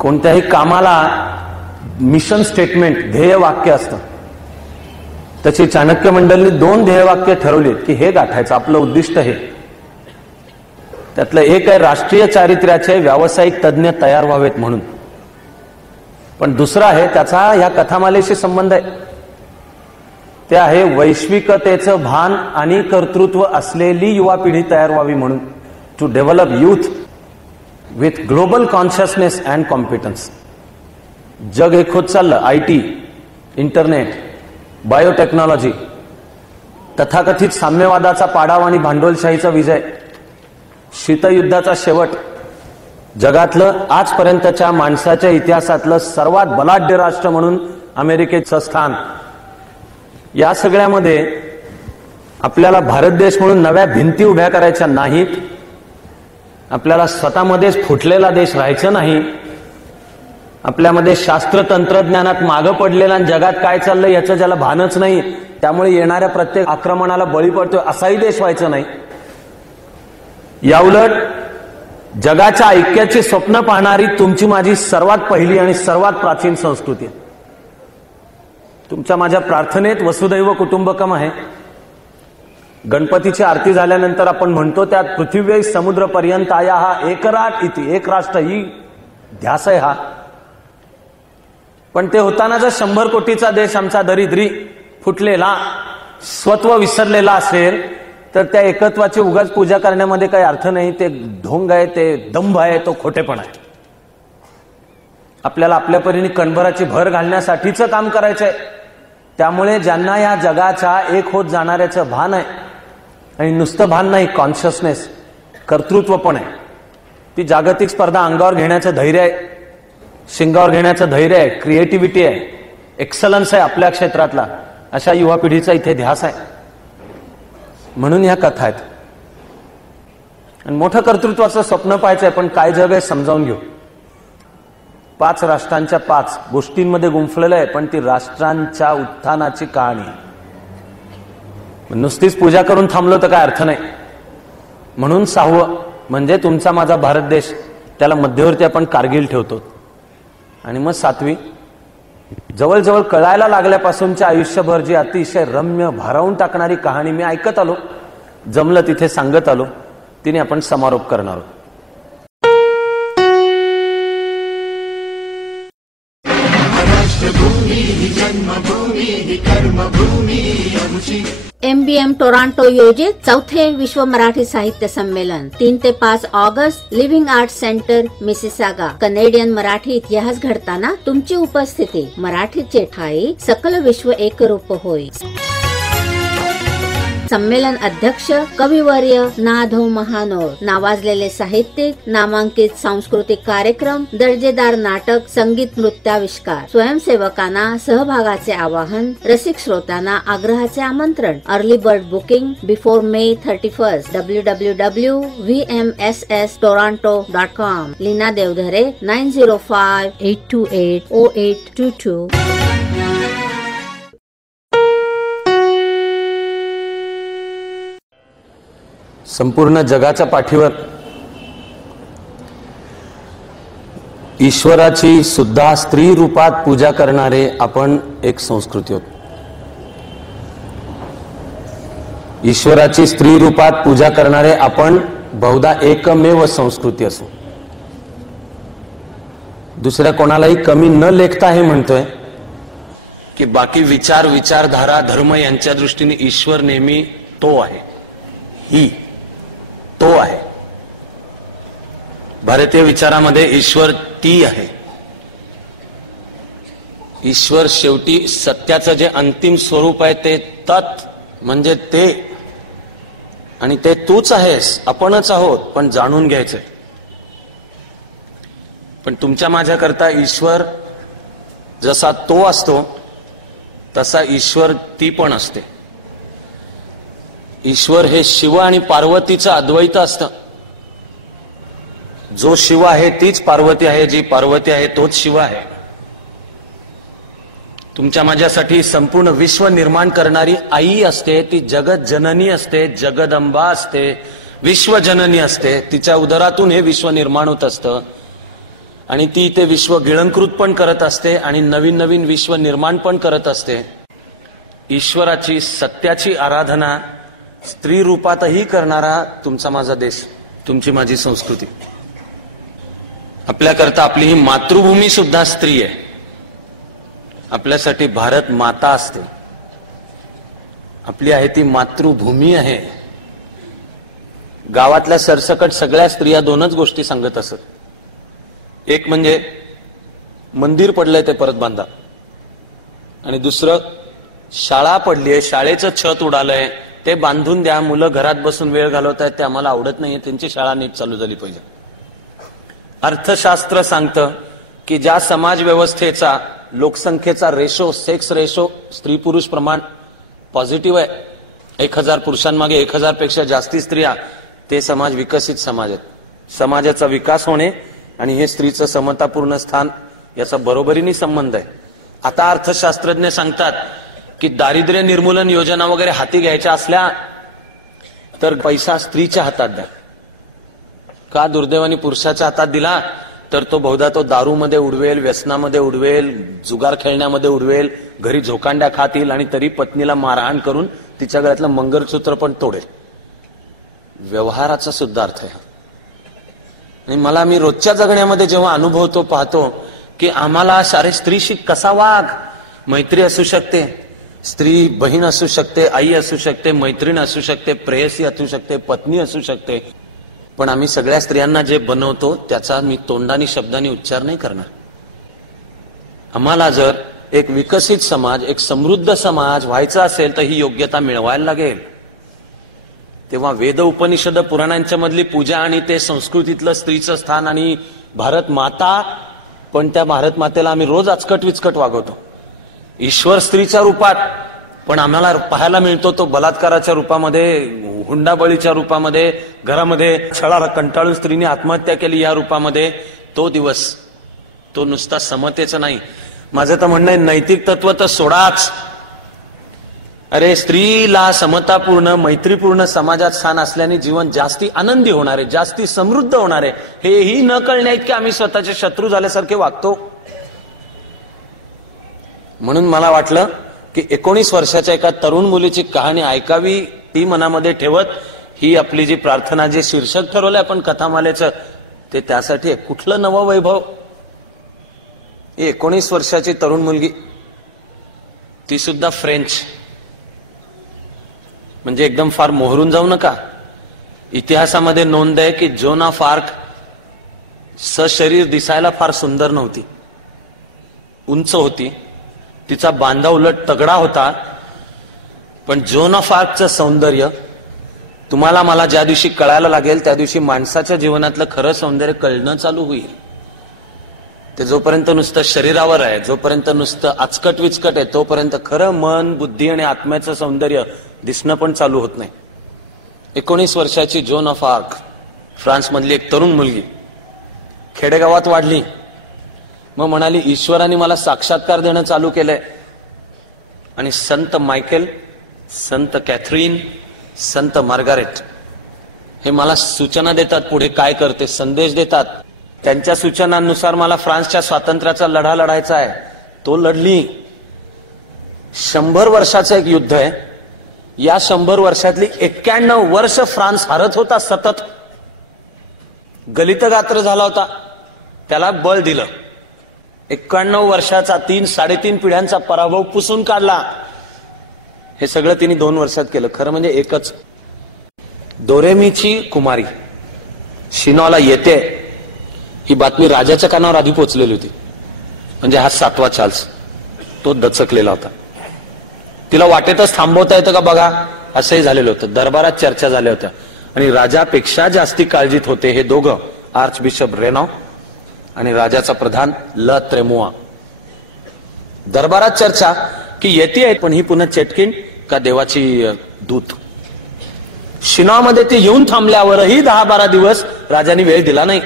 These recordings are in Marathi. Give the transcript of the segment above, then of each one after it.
कोणत्याही कामाला मिशन स्टेटमेंट, ध्येय वाक्य असतं. त्याची चाणक्य मंडळींनी 2 ध्येयवाक्य ठरवलीत की हे गाठायचं, आपलं उद्दिष्ट हे. त्यातलं एक आहे राष्ट्रीय चारित्र्याचे व्यावसायिक तज्ज्ञ तयार व्हावेत म्हणून. पण दुसरं आहे, त्याचा ह्या कथामालेशी संबंध आहे, ते आहे वैश्विकतेचं भान आणि कर्तृत्व असलेली युवा पिढी तयार व्हावी म्हणून. To develop youth with global consciousness and competence. जग एक होत चाललं, IT, इंटरनेट, बायोटेक्नॉलॉजी, तथाकथित साम्यवादाचा पाडाव आणि भांडवलशाहीचा विजय, शीतयुद्धाचा शेवट, जगातलं आजपर्यंतच्या माणसाच्या इतिहासातलं सर्वात बलाढ्य राष्ट्र म्हणून अमेरिकेचं स्थान. या सगळ्यामध्ये आपल्याला भारत देश म्हणून नव्या भिंती उभ्या करायच्या नाहीत. आपल्याला स्वतःमध्येच फुटलेला देश राहायचं नाही. आपल्यामध्ये शास्त्र तंत्रज्ञानात मागं पडलेला आणि जगात काय चाललंय याचं ज्याला भानच नाही, त्यामुळे येणाऱ्या प्रत्येक आक्रमणाला बळी पडतोय असाही देश व्हायचं नाही. याउलट जगाच्या ऐक्याची स्वप्न पाहणारी तुमची माझी सर्वात पहिली आणि सर्वात प्राचीन संस्कृती आहे. तुमच्या माझ्या प्रार्थनेत वसुदैव कुटुंबकम आहे. गणपतीची आरती झाल्यानंतर आपण म्हणतो त्यात पृथिवी समुद्र पर्यंत आया हा एकराट इति, एक राष्ट्र ही ध्यास आहे हा. पण ते होताना जर 100 कोटीचा देश आमचा दरिद्री फुटलेला स्वत्व विसरलेला असेल तर त्या एकत्वाची उगाच पूजा करण्यामध्ये काही अर्थ नाही. ते ढोंग आहे, ते दंभ आहे, तो खोटेपणा आहे. आपल्याला आपल्या परीने कणभराची भर घालण्यासाठीचं काम करायचं आहे. त्यामुळे ज्यांना या जगाच्या एक होत जाणाऱ्याचं भान आहे, आणि नुसतं भान नाही, कॉन्शियसनेस, कर्तृत्व पण आहे. ती जागतिक स्पर्धा अंगावर घेण्याचं धैर्य आहे, शिंगावर घेण्याचं धैर्य आहे, क्रिएटिव्हिटी आहे, एक्सलन्स आहे आपल्या क्षेत्रातला, अशा युवा पिढीचा इथे ध्यास आहे. म्हणून ह्या कथा आहेत. आणि मोठं कर्तृत्वाचं स्वप्न पाहायचं आहे. पण काय जग आहे समजावून घेऊ. 5 राष्ट्रांच्या 5 गोष्टींमध्ये गुंफलेलं आहे, पण ती राष्ट्रांच्या उत्थानाची कहाणी. नुसतीच पूजा करून थांबलो तर काय अर्थ नाही. म्हणून 6वं म्हणजे तुमचा माझा भारत देश, त्याला मध्यवर्ती आपण कारगिल ठेवतो. आणि मग 7वी जवळजवळ कळायला लागल्यापासूनच्या आयुष्यभर जी अतिशय रम्य भारावून टाकणारी कहाणी मी ऐकत आलो, जमलं तिथे सांगत आलो, तिने आपण समारोप करणार आहोत. MBM टोरंटो योजित 4थे विश्व मराठी साहित्य संमेलन 3 ते 5 August living art centre Mississauga. Canadian Marathi इतिहास घडताना तुमची उपस्थिती, मराठीचे ठाई सकल विश्व एकरूप होय. संमेलन अध्यक्ष कविवर्य नाधो महानोर, नावाजलेले साहित्यिक, नामांकित सांस्कृतिक कार्यक्रम, दर्जेदार नाटक, संगीत, नृत्याविष्कार. स्वयंसेवकांना सहभागाचे आवाहन, रसिक श्रोत्यांना आग्रहाचे आमंत्रण. Early bird booking before May 31. www.vmsstoronto.com. Leena Devdhare 905-828-0822. संपूर्ण जगाच्या पाठीवर ईश्वराची सुद्धा स्त्री रूपात पूजा करणारे आपण एक संस्कृती आहोत. ईश्वराची स्त्री रूपात पूजा करणारे आपण बहुधा एकमेव संस्कृती असू. दुसऱ्या कोणालाही कमी न लेखता हे म्हणतोय की बाकी विचार, विचारधारा, धर्म यांच्या दृष्टीने ईश्वर नेहमी तो आहे, ही तो आहे. भारतीय विचारामध्ये ईश्वर ती आहे. ईश्वर शेवटी सत्याचं जे अंतिम स्वरूप आहे ते तत् म्हणजे ते, आणि ते तूच आहेस, आपणच आहोत, पण जाणून घ्यायचंय. पण तुमच्या माझ्याकरता ईश्वर जसा तो असतो तसा ईश्वर ती पण असते. ईश्वर हे शिव आणि पार्वतीचं अद्वैत असतं. जो शिव आहे तीच पार्वती आहे, जी पार्वती आहे तोच शिव आहे. तुमच्या माझ्यासाठी संपूर्ण विश्व निर्माण करणारी आई असते, ती जगत जननी असते, जगदंबा असते, विश्वजननी असते. तिच्या उदरातून हे विश्व निर्माण होत असतं. आणि ती ते विश्व गिळंकृत पण करत असते आणि नवीन नवीन विश्व निर्माण पण करत असते. ईश्वराची सत्याची आराधना स्त्री रूपातही करणारा तुमचा माझा देश, तुमची माझी संस्कृती. आपल्याकरता आपली ही मातृभूमी सुद्धा स्त्री आहे. आपल्यासाठी भारत माता असते. आपली आहे ती मातृभूमी आहे. गावातल्या सरसकट सगळ्या स्त्रिया दोनच गोष्टी सांगत असत. एक म्हणजे मंदिर पडलंय ते परत बांधा, आणि दुसरं शाळा पडलीये, शाळेचं छत उडालंय ते बांधून द्या. मुलं घरात बसून वेळ घालवत आहेत ते आम्हाला आवडत नाहीये, त्यांची शाळा नीट चालू झाली पाहिजे. अर्थशास्त्र सांगतं की ज्या समाज व्यवस्थेचा लोकसंख्येचा रेशो, सेक्स रेशो, स्त्री पुरुष प्रमाण पॉझिटिव्ह आहे, 1000 पुरुषांमागे 1000 पेक्षा जास्ती स्त्रिया, ते समाज विकसित समाज आहेत. समाजाचा विकास होणे आणि हे स्त्रीचं समतापूर्ण स्थान याचा बरोबरीने संबंध आहे. आता अर्थशास्त्रज्ञ सांगतात की दारिद्र्य निर्मूलन योजना वगैरे हाती घ्यायच्या असल्या तर पैसा स्त्रीच्या हातात द्या. का दुर्दैवाने पुरुषाच्या हातात दिला तर तो बहुधा तो दारूमध्ये उडवेल, व्यसनामध्ये उडवेल, जुगार खेळण्यामध्ये उडवेल, घरी झोकांड्या खातील आणि तरी पत्नीला मारहाण करून तिच्या गळ्यातलं मंगळसूत्र पण तोडेल. व्यवहाराचा सुद्धा अर्थ आहे. आणि मला मी रोजच्या जगण्यामध्ये जेव्हा अनुभवतो, पाहतो की आम्हाला सारे स्त्रीशी कसा वाग. मैत्री असू शकते, स्त्री बहीण असू शकते, आई असू शकते, मैत्रीण असू शकते, प्रेयसी असू शकते, पत्नी असू शकते, पण आम्ही सगळ्या स्त्रियांना जे बनवतो त्याचा मी तोंडानी शब्दांनी उच्चार नाही करणार. आम्हाला जर एक विकसित समाज, एक समृद्ध समाज व्हायचा असेल तर ही योग्यता मिळवायला लागेल. तेव्हा वेद, उपनिषद, पुराणांच्या मधली पूजा आणि ते संस्कृतीतलं स्त्रीचं स्थान आणि भारत माता, पण त्या भारत मातेला आम्ही रोज आचकट विचकट वागवतो. ईश्वर स्त्रीच्या रूपात, पण आम्हाला पाहायला मिळतो तो बलात्काराच्या रूपामध्ये, हुंडाबळीच्या रूपामध्ये, घरामध्ये छळाला कंटाळून स्त्रीने आत्महत्या केली या रूपामध्ये. तो दिवस तो नुसता समतेचा नाही. माझं तर म्हणणं आहे नैतिक तत्व तर सोडाच. अरे स्त्रीला समतापूर्ण, मैत्रीपूर्ण समाजात स्थान असल्याने जीवन जास्ती आनंदी होणार आहे, जास्ती समृद्ध होणार आहे. हेही न कळण्या इतके आम्ही स्वतःचे शत्रू झाल्यासारखे वागतो. म्हणून मला वाटलं की 19 वर्षाच्या एका तरुण मुलीची कहाणी ऐकावी, ती मनामध्ये ठेवत ही आपली जी प्रार्थना, जे शीर्षक ठरवलंय आपण कथामालेचं, ते त्यासाठी आहे. कुठलं नवं वैभव. 19 वर्षाची तरुण मुलगी, ती सुद्धा फ्रेंच. म्हणजे एकदम फार मोहरून जाऊ नका. इतिहासामध्ये नोंद आहे की जोन ऑफ आर्क सशरीर दिसायला फार सुंदर नव्हती, उंच होती, तिचा बांधा उलट तगडा होता. पण जोन ऑफ आर्कचं सौंदर्य तुम्हाला मला ज्या दिवशी कळायला लागेल त्या दिवशी माणसाच्या जीवनातलं खरं सौंदर्य कळणं चालू होईल. ते जोपर्यंत नुसतं शरीरावर आहे, जोपर्यंत नुसतं आचकट विचकट आहे, तोपर्यंत खरं मन, बुद्धी आणि आत्म्याचं सौंदर्य दिसणं पण चालू होत नाही. 19 वर्षाची जोन ऑफ आर्क, फ्रान्स मधली एक तरुण मुलगी, खेडेगावात वाढली. मग म्हणाली ईश्वराने मला साक्षात्कार देणं चालू केलंय. आणि संत मायकेल, संत कॅथरीन, संत मार्गारेट हे मला सूचना देतात, पुढे काय करते, संदेश देतात. त्यांच्या सूचनांनुसार मला फ्रान्सच्या स्वातंत्र्याचा लढा लढायचा आहे. तो लढली. 100 वर्षाचं एक युद्ध आहे. या 100 वर्षातली 91 वर्ष फ्रान्स हरत होता सतत. गलितगात्र झाला होता. त्याला बळ दिलं. 91 वर्षाचा 3-3.5 पिढ्यांचा पराभव पुसून काढला. हे सगळं तिने 2 वर्षात केलं. खरं म्हणजे एकच. दोरेमीची कुमारी शिनॉला येते ही बातमी राजाच्या कानावर आधी पोहोचलेली होती. म्हणजे हा 7वा चार्ल्स, तो दचकलेला होता. तिला वाटेतच थांबवता येतं का बघा, असंही झालेलं होतं. दरबारात चर्चा झाल्या होत्या आणि राजापेक्षा जास्ती काळजीत होते हे दोघं, आर्च बिशप रेनॉ आणि राजाचा प्रधान ल त्रेमुआ. दरबारात चर्चा की येते पण ही पुन्हा चेटकीण का देवाची दूत. शिनॉमध्ये ते येऊन थांबल्यावरही 10-12 दिवस राजाने वेळ दिला नाही.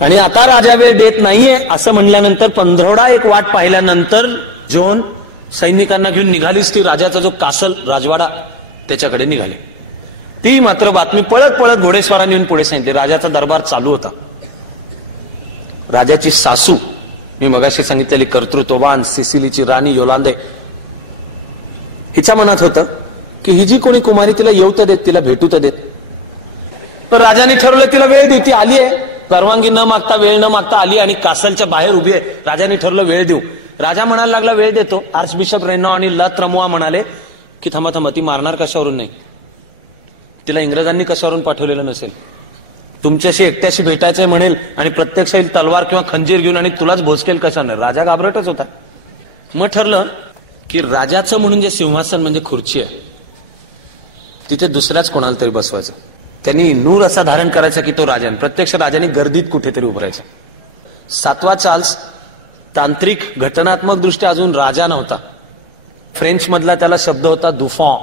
आणि आता राजा वेळ देत नाहीये असं म्हणल्यानंतर 15 एक वाट पाहिल्यानंतर जोन सैनिकांना घेऊन निघालीच. ती राजाचा जो कासल, राजवाडा, त्याच्याकडे निघाली. ती मात्र बातमी पळत पळत घोडेस्वारांनी येऊन पुढे सांगितली. राजाचा दरबार चालू होता. राजाची सासू, मी मगाशी सांगितलेली कर्तृत्ववान सिसिलीची राणी योलांदे, हिच्या मनात होतं की ही जी कोणी कुमारी तिला येऊ तर देत, तिला भेटू तर देत. पण राजाने ठरवलं तिला वेळ देऊ. ती आली आहे, परवानगी न मागता, वेळ न मागता आली आणि कासलच्या बाहेर उभी आहे. राजाने ठरवलं वेळ देऊ. राजा म्हणायला लागला वेळ देतो. आर्चबिशप रेनॉ आणि ला त्रमुआ म्हणाले की थांबा थांबा, ती मारणार कशावरून नाही, तिला इंग्रजांनी कशावरून पाठवलेलं नसेल, तुमच्याशी एकट्याशी भेटायचंय म्हणेल आणि प्रत्यक्ष येईल तलवार किंवा खंजीर घेऊन आणि तुलाच भोसकेल कशाने. राजा घाबरटच होता. मग ठरलं की राजाचं म्हणून जे सिंहासन म्हणजे खुर्ची आहे, तिथे दुसऱ्याच कोणाला तरी बसवायचं. त्यांनी नूर असा धारण करायचा की तो राजा, प्रत्यक्ष राजाने गर्दीत कुठेतरी उभरायचा. 7वा चार्ल्स तांत्रिक घटनात्मक दृष्ट्या अजून राजा नव्हता. फ्रेंच मधला त्याला शब्द होता दुफॉ.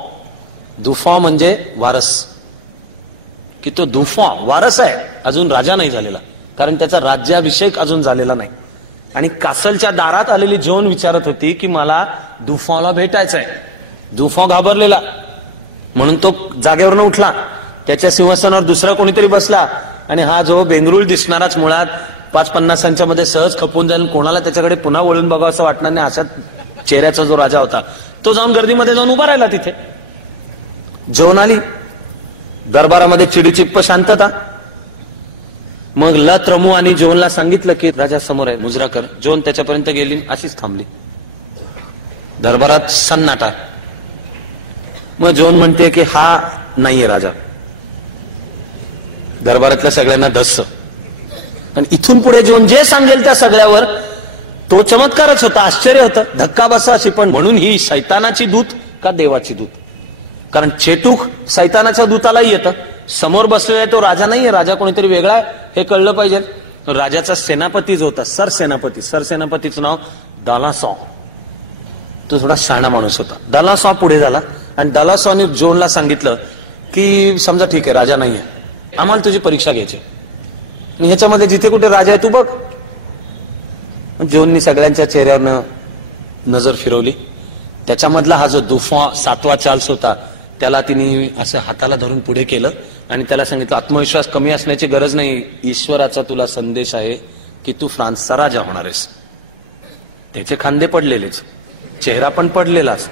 दुफॉ म्हणजे वारस, की तो दुफॉ वारस आहे, अजून राजा नाही झालेला, कारण त्याचा राज्याभिषेक अजून झालेला नाही. आणि कासलच्या दारात आलेली जोन विचारत होती की मला दुफॉला भेटायचंय. दुफॉ घाबरलेला, म्हणून तो जागेवरनं उठला, त्याच्या सिंहासनावर दुसरा कोणीतरी बसला आणि हा जो बेंगरूळ दिसणाराच मुळात 5-50 मध्ये सहज खपून जाईल, कोणाला त्याच्याकडे पुन्हा वळून बघावं असं वाटणार नाही अशा चेहऱ्याचा जो राजा होता, तो जाऊन गर्दीमध्ये जाऊन उभा राहिला. तिथे जोन आली. दरबारामध्ये चिडीचिप्प शांतता. मग ला त्रमुआ आणि जोनला सांगितलं की राजा समोर आहे, मुजरा कर. जोन त्याच्यापर्यंत गेली, अशीच थांबली. दरबारात सन्नाटा. मग जोन म्हणते की हा नाहीये राजा. दरबारातल्या सगळ्यांना धस्स. आणि इथून पुढे जोन जे सांगेल त्या सगळ्यावर तो चमत्कारच होता, आश्चर्य होतं, धक्का बसा अशी. पण म्हणून ही शैतानाची दूत का देवाची दूत? कारण चेटूक सैतानाच्या दूतालाही येतं. समोर बसलेला आहे तो राजा नाहीये, राजा कोणीतरी वेगळा आहे हे कळलं पाहिजे. राजाचा सेनापती जो होता, सरसेनापतीचं नाव दालासॉ, तो थोडा शहाणा माणूस होता. दालासॉ पुढे झाला आणि दालासॉने जोनला सांगितलं की समजा ठीक आहे राजा नाहीये, आम्हाला तुझी परीक्षा घ्यायची आणि ह्याच्यामध्ये जिथे कुठे राजा आहे तू बघ. जोननी सगळ्यांच्या चेहऱ्यावर नजर फिरवली. त्याच्यामधला हा जो दुफॉ 7वा चार्ल्स होता, त्याला तिने असं हाताला धरून पुढे केलं आणि त्याला सांगितलं आत्मविश्वास कमी असण्याची गरज नाही, ईश्वराचा तुला संदेश आहे की तू फ्रान्सचा राजा होणार आहेस. त्याचे खांदे पडलेलेच, चेहरा पण पडलेलाच.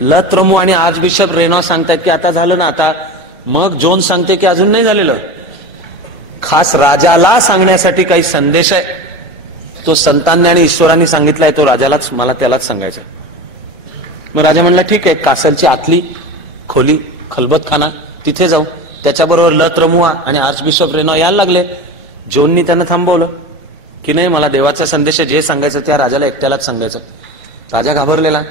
ला त्रमुआ आणि आर्चबिशप रेनॉ सांगतायत की आता झालं ना आता. मग जोन सांगते की अजून नाही झालेलं, खास राजाला सांगण्यासाठी काही संदेश आहे, तो संतांनी आणि ईश्वरांनी सांगितलाय, तो राजालाच, मला त्यालाच सांगायचा. मग राजा म्हणला ठीक आहे, कासलची आतली खोली खलबतखाना तिथे जाऊ. त्याच्याबरोबर ला त्रमुआ आणि आर्चबिशप रेनॉ यायला लागले. जोननी त्यांना थांबवलं की नाही, मला देवाचा संदेश जे सांगायचं त्या राजाला एकट्यालाच सांगायचं. राजा घाबरलेला.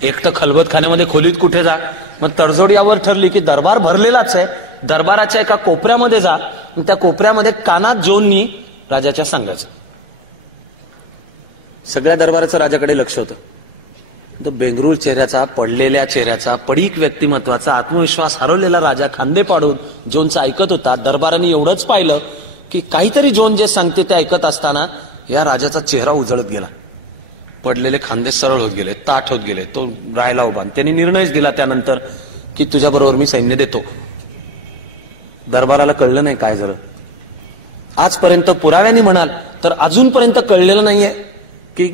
एकटं खलबतखान्यामध्ये खोलीत कुठे जा? मग तडजोड यावर ठरली की दरबार भरलेलाच आहे, दरबाराच्या एका कोपऱ्यामध्ये जा, त्या कोपऱ्यामध्ये कानात जोननी राजाच्या सांगायचं. सगळ्या दरबाराचं राजाकडे लक्ष होतं. तो बेंगरूळ चेहऱ्याचा, पडलेल्या चेहऱ्याचा, पडीक व्यक्तिमत्वाचा, आत्मविश्वास हरवलेला राजा खांदे पाडून जोनचं ऐकत होता. दरबाराने एवढंच पाहिलं की काहीतरी जोन जे सांगते ते ऐकत असताना या राजाचा चेहरा उजळत गेला, पडलेले खांदे सरळ होत गेले, ताठ होत गेले. तो राहायला उभा. त्यांनी निर्णयच दिला त्यानंतर की तुझ्याबरोबर मी सैन्य देतो. दरबाराला कळलं नाही काय झालं. आजपर्यंत पुराव्याने म्हणाल तर अजूनपर्यंत कळलेलं नाहीये की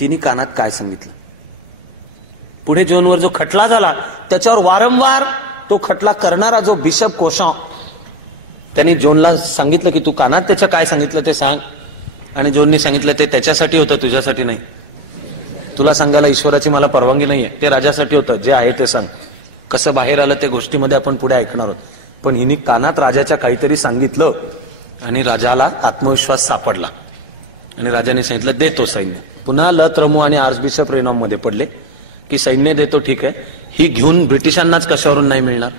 तिने कानात काय सांगितलं. पुढे जोनवर जो खटला झाला त्याच्यावर वारंवार तो खटला करणारा जो बिशप कोशॉ, त्यांनी जोनला सांगितलं की तू कानात त्याच्या काय सांगितलं ते सांग. आणि जोननी सांगितलं ते त्याच्यासाठी होतं, तुझ्यासाठी नाही. तुला सांगायला ईश्वराची मला परवानगी नाहीये, ते राजासाठी होतं, जे आहे ते सांग. कसं बाहेर आलं ते गोष्टीमध्ये आपण पुढे ऐकणार आहोत. पण हिने कानात राजाच्या काहीतरी सांगितलं आणि राजाला आत्मविश्वास सापडला आणि राजाने सांगितलं देतो सैन्य. पुन्हा ला त्रमुआ आणि आर्चबिशप रेनॉ मध्ये पडले की सैन्य देतो ठीक आहे, ही घेऊन ब्रिटिशांनाच कशावरून नाही मिळणार,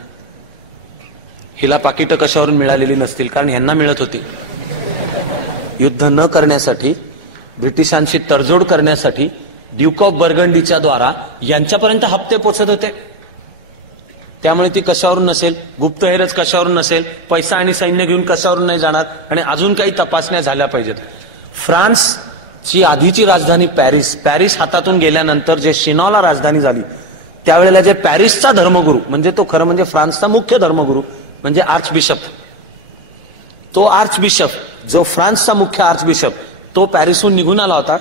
हिला पाकिटं कशावरून मिळालेली नसतील, कारण ह्यांना मिळत होती. युद्ध न करण्यासाठी, ब्रिटिशांशी तडजोड करण्यासाठी ड्यूक ऑफ बर्गंडीच्या द्वारा यांच्यापर्यंत हप्ते पोचत होते. त्यामुळे ती कशावरून नसेल, गुप्तहेरच कशावरून नसेल, पैसा आणि सैन्य घेऊन कशावरून नाही जाणार. आणि अजून काही तपासण्या झाल्या पाहिजेत. फ्रान्सची आधीची राजधानी पॅरिस हातातून गेल्यानंतर जे शिनॉला राजधानी झाली त्यावेळेला जे पॅरिसचा धर्मगुरू, म्हणजे तो खरं म्हणजे फ्रान्सचा मुख्य धर्मगुरू म्हणजे आर्चबिशप, तो आर्चबिशप जो फ्रान्सचा मुख्य आर्चबिशप तो पॅरिसहून निघून आला होता.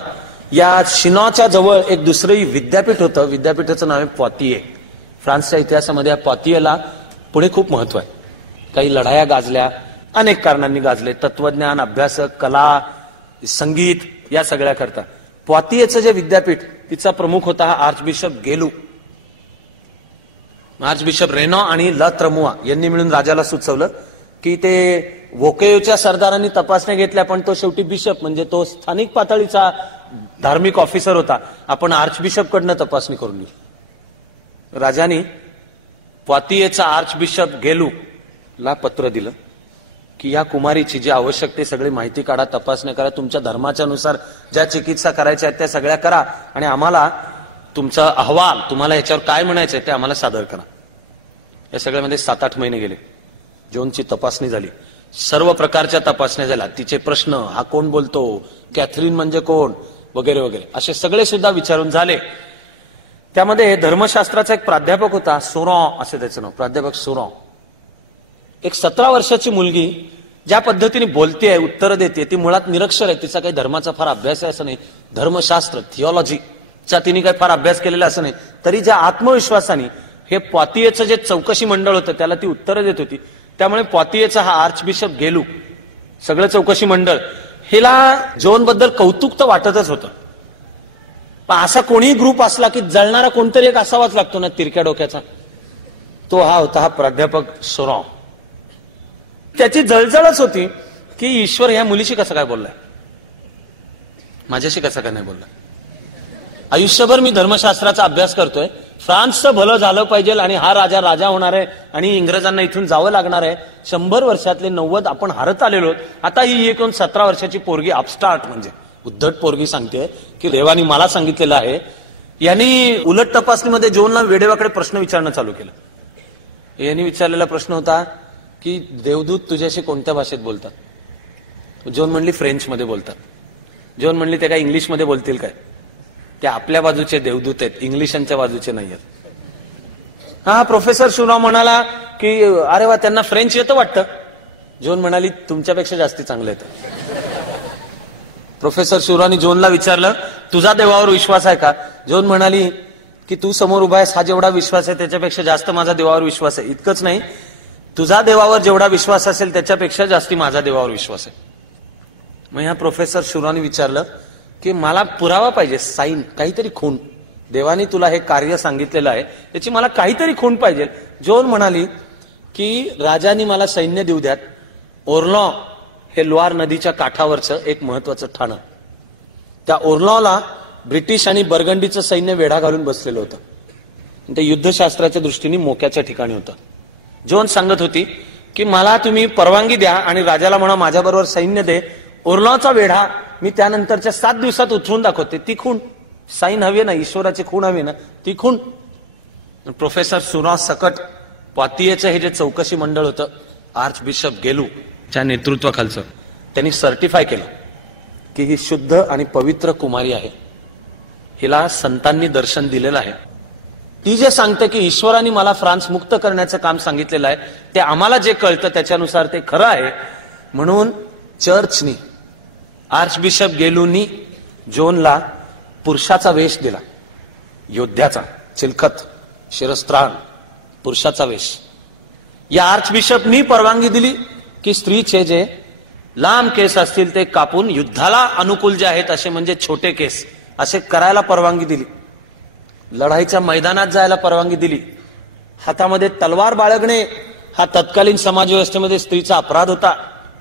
या शिनॉच्या जवळ एक दुसरंही विद्यापीठ होतं. विद्यापीठाचं नाव आहे पॉतिये. फ्रान्सच्या इतिहासामध्ये या पॉतियेला पुढे खूप महत्व आहे. काही लढाया गाजल्या, अनेक कारणांनी गाजले. तत्वज्ञान, अभ्यासक, कला, संगीत या सगळ्या करता पॉतियेचं जे विद्यापीठ तिचा प्रमुख होता हा आर्चबिशप गेलू. आर्चबिशप रेनॉ आणि ला त्रमुआ यांनी मिळून राजाला सुचवलं की ते वोकेयोच्या सरदारांनी तपासण्या घेतल्या, पण तो शेवटी बिशप म्हणजे तो स्थानिक पातळीचा धार्मिक ऑफिसर होता, आपण आर्चबिशप कडनं तपासणी करून घेऊ. राजाने पॉतियेचा आर्चबिशप गेलू ला पत्र दिलं की या कुमारीची जी आवश्यक ते सगळी माहिती काढा, तपासण्या करा, तुमच्या धर्माच्या नुसार ज्या चिकित्सा करायच्या आहेत त्या सगळ्या करा आणि आम्हाला तुमचा अहवाल, तुम्हाला याच्यावर काय म्हणायचंय ते आम्हाला सादर करा. या सगळ्यामध्ये 7-8 महिने गेले. जोनची तपासणी झाली, सर्व प्रकारच्या तपासण्या झाल्या. तिचे प्रश्न, हा कोण बोलतो, कॅथरीन म्हणजे कोण, वगैरे वगैरे असे सगळे सुद्धा विचारून झाले. त्यामध्ये धर्मशास्त्राचा एक प्राध्यापक होता, सोरॉ असे त्याचं नाव, प्राध्यापक सोरॉ. एक 17 वर्षाची मुलगी ज्या पद्धतीने बोलतेय, उत्तर देते, ती मुळात निरक्षर आहे. तिचा काही धर्माचा फार अभ्यास आहे असं नाही, धर्मशास्त्र थिओलॉजीचा तिने काही फार अभ्यास केलेला असं नाही. तरी ज्या आत्मविश्वासाने हे पॉतियेचं जे चौकशी मंडळ होतं त्याला ती उत्तरं देत होती, त्यामुळे पॉतियेचा हा आर्चबिशप गेलू, सगळं चौकशी मंडळ, हिला जोन बद्दल कौतुक तर वाटतच होतं. पण असा कोणीही ग्रुप असला की जळणारा कोणतरी एक असावाच लागतो ना तिरक्या डोक्याचा, तो हा होता, हा प्राध्यापक सोरॉ. त्याची जळजळच होती की ईश्वर ह्या मुलीशी कसं काय बोललाय, माझ्याशी कसं काय नाही बोललाय. आयुष्यभर मी धर्मशास्त्राचा अभ्यास करतोय, फ्रान्सचं भलं झालं पाहिजे आणि हा राजा होणार आहे आणि इंग्रजांना इथून जावं लागणार आहे. 100 वर्षातले 90 आपण हारत आलेलो. आता ही एकूण 17 वर्षाची पोरगी अपस्टार्ट म्हणजे उद्धट पोरगी सांगते की देवानी मला सांगितलेलं आहे. यांनी उलट तपासणीमध्ये जोनला वेडेवाकडे प्रश्न विचारणं चालू केलं. यांनी विचारलेला प्रश्न होता की देवदूत तुझ्याशी कोणत्या भाषेत बोलतात. जोन म्हणली फ्रेंचमध्ये बोलतात. जोन म्हणली ते काय इंग्लिशमध्ये बोलतील काय, ते आपल्या बाजूचे देवदूत आहेत, इंग्लिशांच्या बाजूचे नाही आहेत. हा प्रोफेसर शुनॉ म्हणाला की अरे वा त्यांना फ्रेंच येतं वाटतं. जोन म्हणाली तुमच्यापेक्षा जास्ती चांगलं येतं. प्रोफेसर शुनॉनी जोनला विचारलं तुझा देवावर विश्वास आहे का. जोन म्हणाली की तू समोर उभा आहेस, हा जेवढा विश्वास आहे त्याच्यापेक्षा जास्त माझा देवावर विश्वास आहे. इतकंच नाही, तुझा देवावर जेवढा विश्वास असेल त्याच्यापेक्षा जास्ती माझा देवावर विश्वास आहे. मग ह्या प्रोफेसर शुनॉनी विचारलं की मला पुरावा पाहिजे, साईन, काहीतरी खूण. देवानी तुला हे कार्य सांगितलेलं आहे त्याची मला काहीतरी खूण पाहिजे. जोन म्हणाली की राजानी मला सैन्य देऊ द्यात. ओर्लॉ हे लोआर नदीच्या काठावरचं एक महत्वाचं ठाणं, त्या ओर्लॉला ब्रिटिश आणि बर्गंडीचं सैन्य वेढा घालून बसलेलं होतं. ते युद्धशास्त्राच्या दृष्टीने मोक्याच्या ठिकाणी होतं. जोन सांगत होती की मला तुम्ही परवानगी द्या आणि राजाला म्हणा माझ्याबरोबर सैन्य दे, ओर्लॉचा वेढा मी त्यानंतरच्या 7 दिवसात उतरून दाखवते. ती खूण, साईन हवी ना, ईश्वराची खूण हवी ना, ती खूण. प्रोफेसर शुनॉ सकट पॉतियेचं हे जे चौकशी मंडळ होतं आर्चबिशप गेलू च्या नेतृत्वाखालचं, त्यांनी सर्टिफाय केलं की ही शुद्ध आणि पवित्र कुमारी आहे, हिला संतांनी दर्शन दिलेलं आहे. ती जे सांगते की ईश्वराने मला फ्रान्स मुक्त करण्याचं काम सांगितलेलं आहे ते आम्हाला जे कळतं त्याच्यानुसार ते खरं आहे. म्हणून चर्चनी, आर्चबिशप गेलूनी जोनला पुरुषाचा वेश दिला, योद्ध्याचा, चिलखत, शिरस्त्राण, पुरुषाचा वेश. या आर्चबिशपनी परवानगी दिली की स्त्रीचे जे लांब केस असतील ते कापून युद्धाला अनुकूल जे आहेत असे म्हणजे छोटे केस असे करायला परवानगी दिली. लढाईच्या मैदानात जायला परवानगी दिली. हातामध्ये तलवार बाळगणे हा तत्कालीन समाजव्यवस्थेमध्ये स्त्रीचा अपराध होता,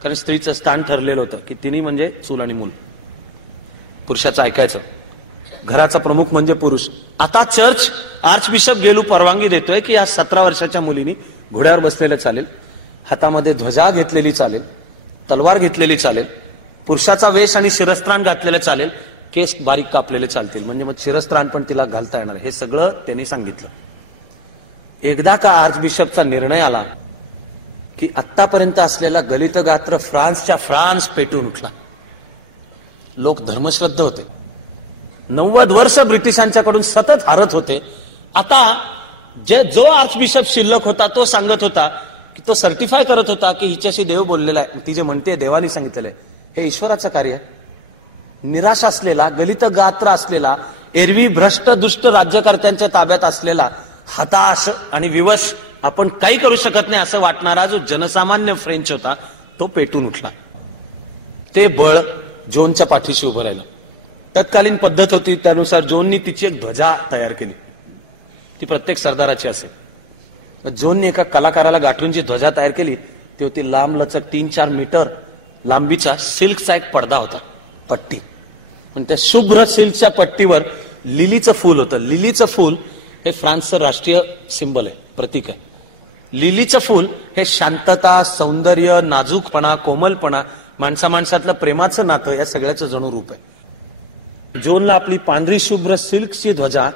कारण स्त्रीचं स्थान ठरलेलं होतं की तिने म्हणजे चूल आणि मूल, पुरुषाचं ऐकायचं, घराचा प्रमुख म्हणजे पुरुष. आता चर्च आर्चबिशप गेलू परवानगी देतोय की या 17 वर्षाच्या मुलीनी घोड्यावर बसलेलं चालेल, हातामध्ये ध्वजा घेतलेली चालेल, तलवार घेतलेली चालेल, पुरुषाचा वेश आणि शिरस्त्राण घातलेलं चालेल, केस बारीक कापलेले चालतील, म्हणजे मग शिरस्त्राण पण तिला घालता येणार. हे सगळं त्यांनी सांगितलं. एकदा का आर्चबिशपचा निर्णय आला की आतापर्यंत असलेला गलित गात्र फ्रान्सच्या फ्रान्स पेटून उठला. लोक धर्मश्रद्ध होते, 90 वर्ष ब्रिटिशांच्याकडून सतत हारत होते. आता जो आर्चबिशप शिल्लक होता तो सांगत होता की तो सर्टिफाय करत होता की हिच्याशी देव बोललेला आहे. ती जे म्हणते देवानी सांगितलेलं आहे हे ईश्वराचं कार्य आहे. निराश असलेला, गलित गात्र असलेला, एरवी भ्रष्ट दुष्ट राज्यकर्त्यांच्या ताब्यात असलेला, हताश आणि विवश, आपण काही करू शकत नाही असं वाटणारा जो जनसामान्य फ्रेंच होता, तो पेटून उठला. ते बळ जोनच्या पाठीशी उभं राहिलं. तत्कालीन पद्धत होती त्यानुसार जोननी तिची एक ध्वजा तयार केली. ती प्रत्येक सरदाराची असेल. जोनने एका कलाकाराला गाठून जी ध्वजा तयार केली ती होती लांबलचक 3-4 मीटर लांबीचा सिल्कचा एक पडदा होता, पट्टी. पण त्या शुभ्र सिल्कच्या पट्टीवर लिलीचं फूल होतं. लिलीचं फूल हे फ्रान्सचं राष्ट्रीय सिंबल आहे, प्रतीक आहे. लिलीचं फूल हे शांतता, सौंदर्य, नाजूकपणा, कोमलपणा, माणसातलं प्रेमाचं नातं या सगळ्याचं जणू रूप आहे. जोनला आपली पांढरी शुभ्र सिल्कची ध्वजा,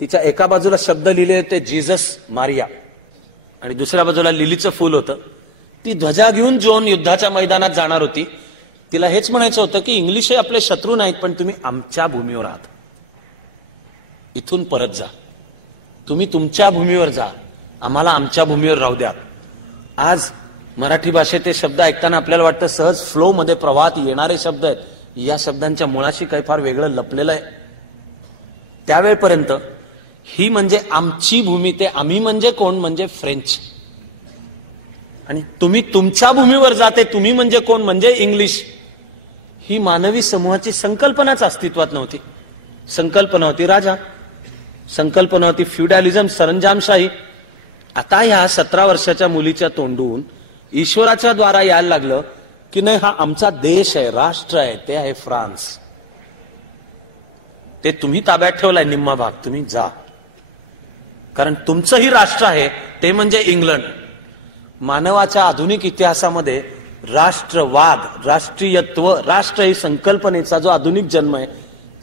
तिच्या एका बाजूला शब्द लिहिले होते जीसस मारिया आणि दुसऱ्या बाजूला लिलीचं फूल होतं. ती ध्वजा घेऊन जोन युद्धाच्या मैदानात जाणार होती. तिला हेच म्हणायचं होतं की इंग्लिश हे आपले शत्रू नाहीत, पण तुम्ही आमच्या भूमीवर आहात, इथून परत जा. तुम्ही तुमच्या भूमीवर जा, आम्हाला आमच्या भूमीवर राहू द्या. आज मराठी भाषेत ते शब्द ऐकताना आपल्याला वाटतं सहज फ्लो मध्ये प्रवाहात येणारे शब्द आहेत. या शब्दांच्या मुळाशी काही फार वेगळं लपलेलं आहे. त्यावेळेपर्यंत ही म्हणजे आमची भूमी, ते आम्ही म्हणजे कोण, म्हणजे फ्रेंच. आणि तुम्ही तुमच्या भूमीवर जाते, तुम्ही म्हणजे कोण, म्हणजे इंग्लिश. ही मानवी समूहाची संकल्पनाच अस्तित्वात नव्हती. संकल्पना होती राजा, संकल्पना होती फ्युडॅलिझम, सरंजामशाही. आता ह्या 17 वर्षाच्या मुलीच्या तोंडून ईश्वराच्या द्वारा यायला लागलं की नाही, हा आमचा देश आहे, राष्ट्र आहे, ते आहे फ्रान्स. ते तुम्ही ताब्यात ठेवलाय निम्मा भाग, तुम्ही जा, कारण तुमचंही राष्ट्र आहे, ते म्हणजे इंग्लंड. मानवाच्या आधुनिक इतिहासामध्ये राष्ट्रवाद, राष्ट्रीयत्व, राष्ट्र ही संकल्पनेचा जो आधुनिक जन्म आहे